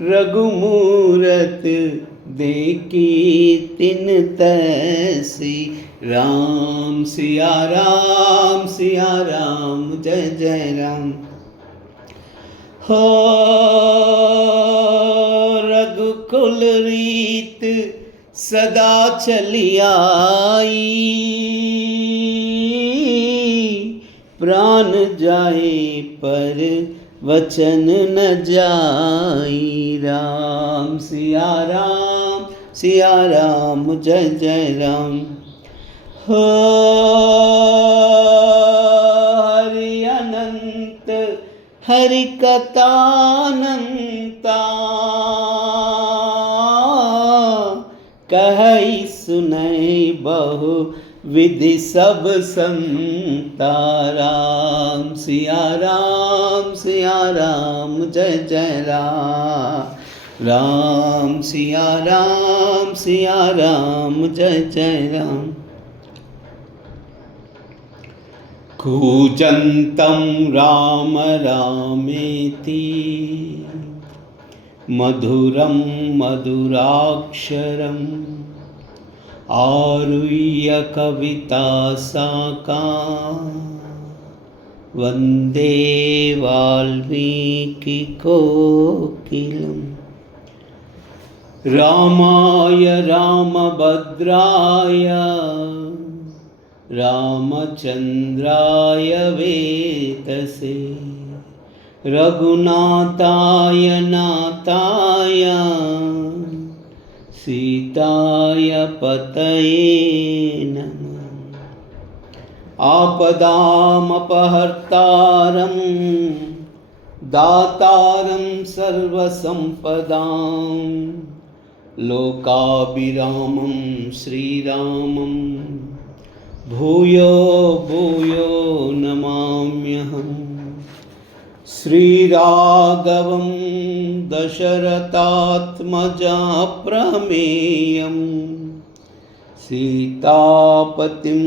रघुमूरत देखी तिन तैसी। राम सिया राम जय जय राम। हो रघुकुल रीत सदा चली आई, प्राण जाए पर वचन न जाई। राम सिया राम जय जय राम। हो हरि अनंत हरि कथानंता, कहि सुनई बहु विधि सब संता। राम सिया राम जय जय राम। राम सिया राम जय जय राम। कूजन्तं राम रामेति, मधुरं मधुराक्षरम्, आरुह्य कविता साका, वन्दे वाल्मीकि कोकिलम्। रामाय रामभद्राय रामचन्द्राय वेतसे, रघुनाथाय नाथाय सीताय पतये नमः। आपदामपहर्तारं दातारं सर्वसम्पदां, लोकाभिरामं श्रीरामं भूयो भूयो नमाम्यहम्। श्रीराघवं दशरथात्मजा प्रमेयं, सीतापतिं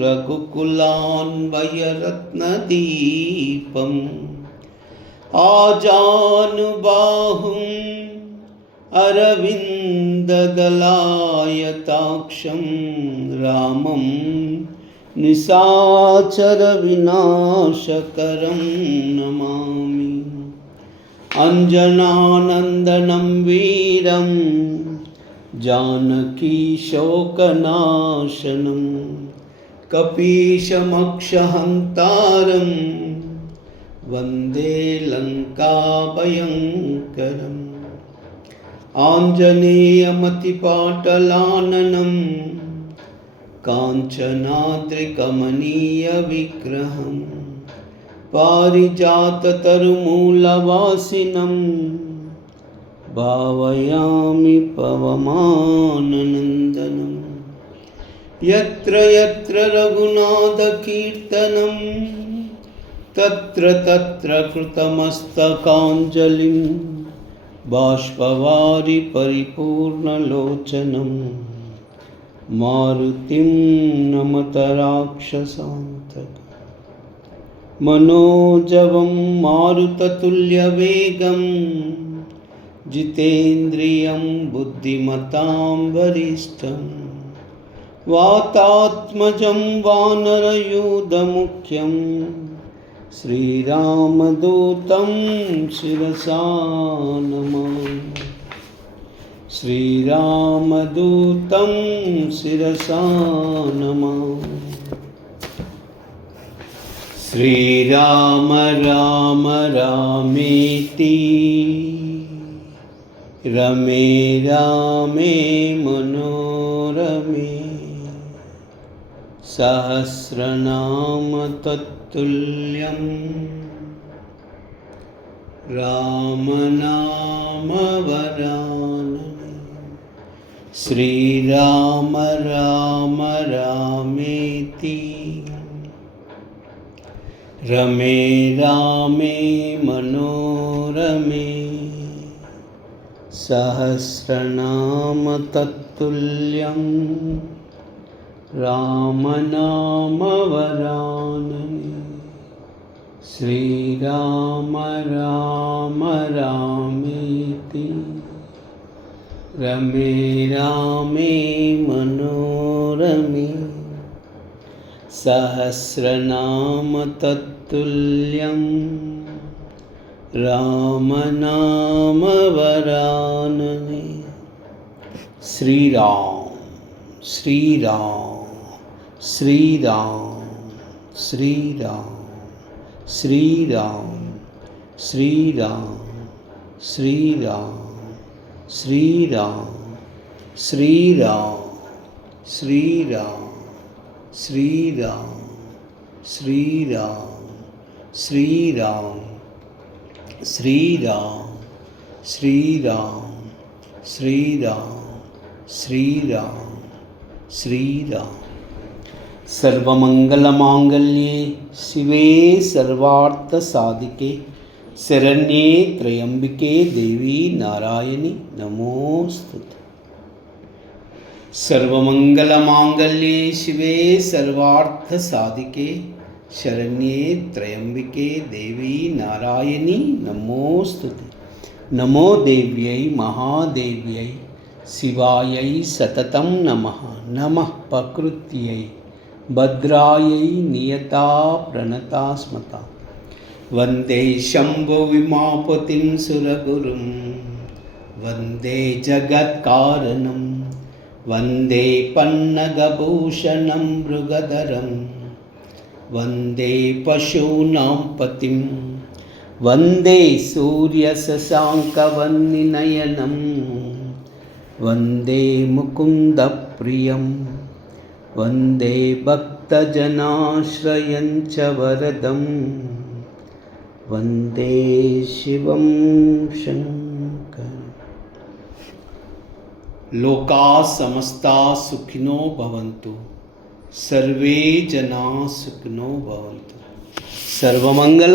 रघुकुलान्वयरत्नदीपम्, आजानुबाहुं अरविन्ददलायताक्षं, रामं निशाचर विनाशकरं नमामि। अंजनानंदनं वीरं जानकी शोकनाशनं, कपीशमक्षहन्तारं वन्दे लङ्काभयङ्करम्। आञ्जनेयमतिपाटलाननं काञ्चनाद्रिकमनीयविग्रहं, पारिजाततरुमूलवासिनं भावयामि पवमाननन्दनं। यत्र यत्र रघुनाथकीर्तनं, तत्र तत्र कृतमस्तकाञ्जलिं, बाष्पवारि परिपूर्णलोचनं, मारुतिं नमत राक्षसान्तकम्। मनोजवं मारुततुल्यवेगं, जितेन्द्रियं बुद्धिमतां वरिष्ठं, वातात्मजं वानरयूथमुख्यं, श्रीरामदूतं शिरसा नमामि। श्रीरामदूतं शिरसा नमामि। श्रीराम राम रामेति, रमे रामे मनोरमे, सहस्रनाम तत्तुल्यं राम नाम वरानने श्रीराम राम रामेति रमे रामे मनोरमे सहस्रनाम तत्तुल्यं राम नाम वरानने श्रीराम राम रामेति रमे रामे मनोरमे सहस्रनाम तत्तुल्यं राम नाम वरानने श्री राम श्री राम श्री राम श्री राम श्री राम श्री राम श्री राम श्री राम श्री राम श्री राम श्री राम श्री राम श्री राम श्री राम श्री राम श्री राम श्री राम श्री राम। सर्वमंगलमांगल्ये शिवे सर्वार्थसाधिके शरण्ये त्र्यंबके देवी नारायणी नमोस्तुते। सर्वमंगलमांगल्ये शिवे सर्वार्थसाधिके शरण्ये त्र्यंबके देवी नारायणी नमोस्तुते। नमो देव्यै महादेव्यै शिवायै सततं नमः। नमः प्रकृत्यै भद्रायै नियता प्रणता स्मता। वन्दे शम्भुविमापतिं सुरगुरुं वन्दे जगत्कारणं वन्दे पन्नगभूषणं मृगधरं वन्दे पशूनां पतिं वन्दे सूर्यशशाङ्कवन्निनयनं वन्दे मुकुन्दप्रियं वन्दे भक्तजनाश्रयं च वरदं वन्दे शिवं शङ्करं। लोकाः समस्ताः सुखिनो भवन्तु सर्वे जनाः सुखिनो भवन्तु। सर्वमंगल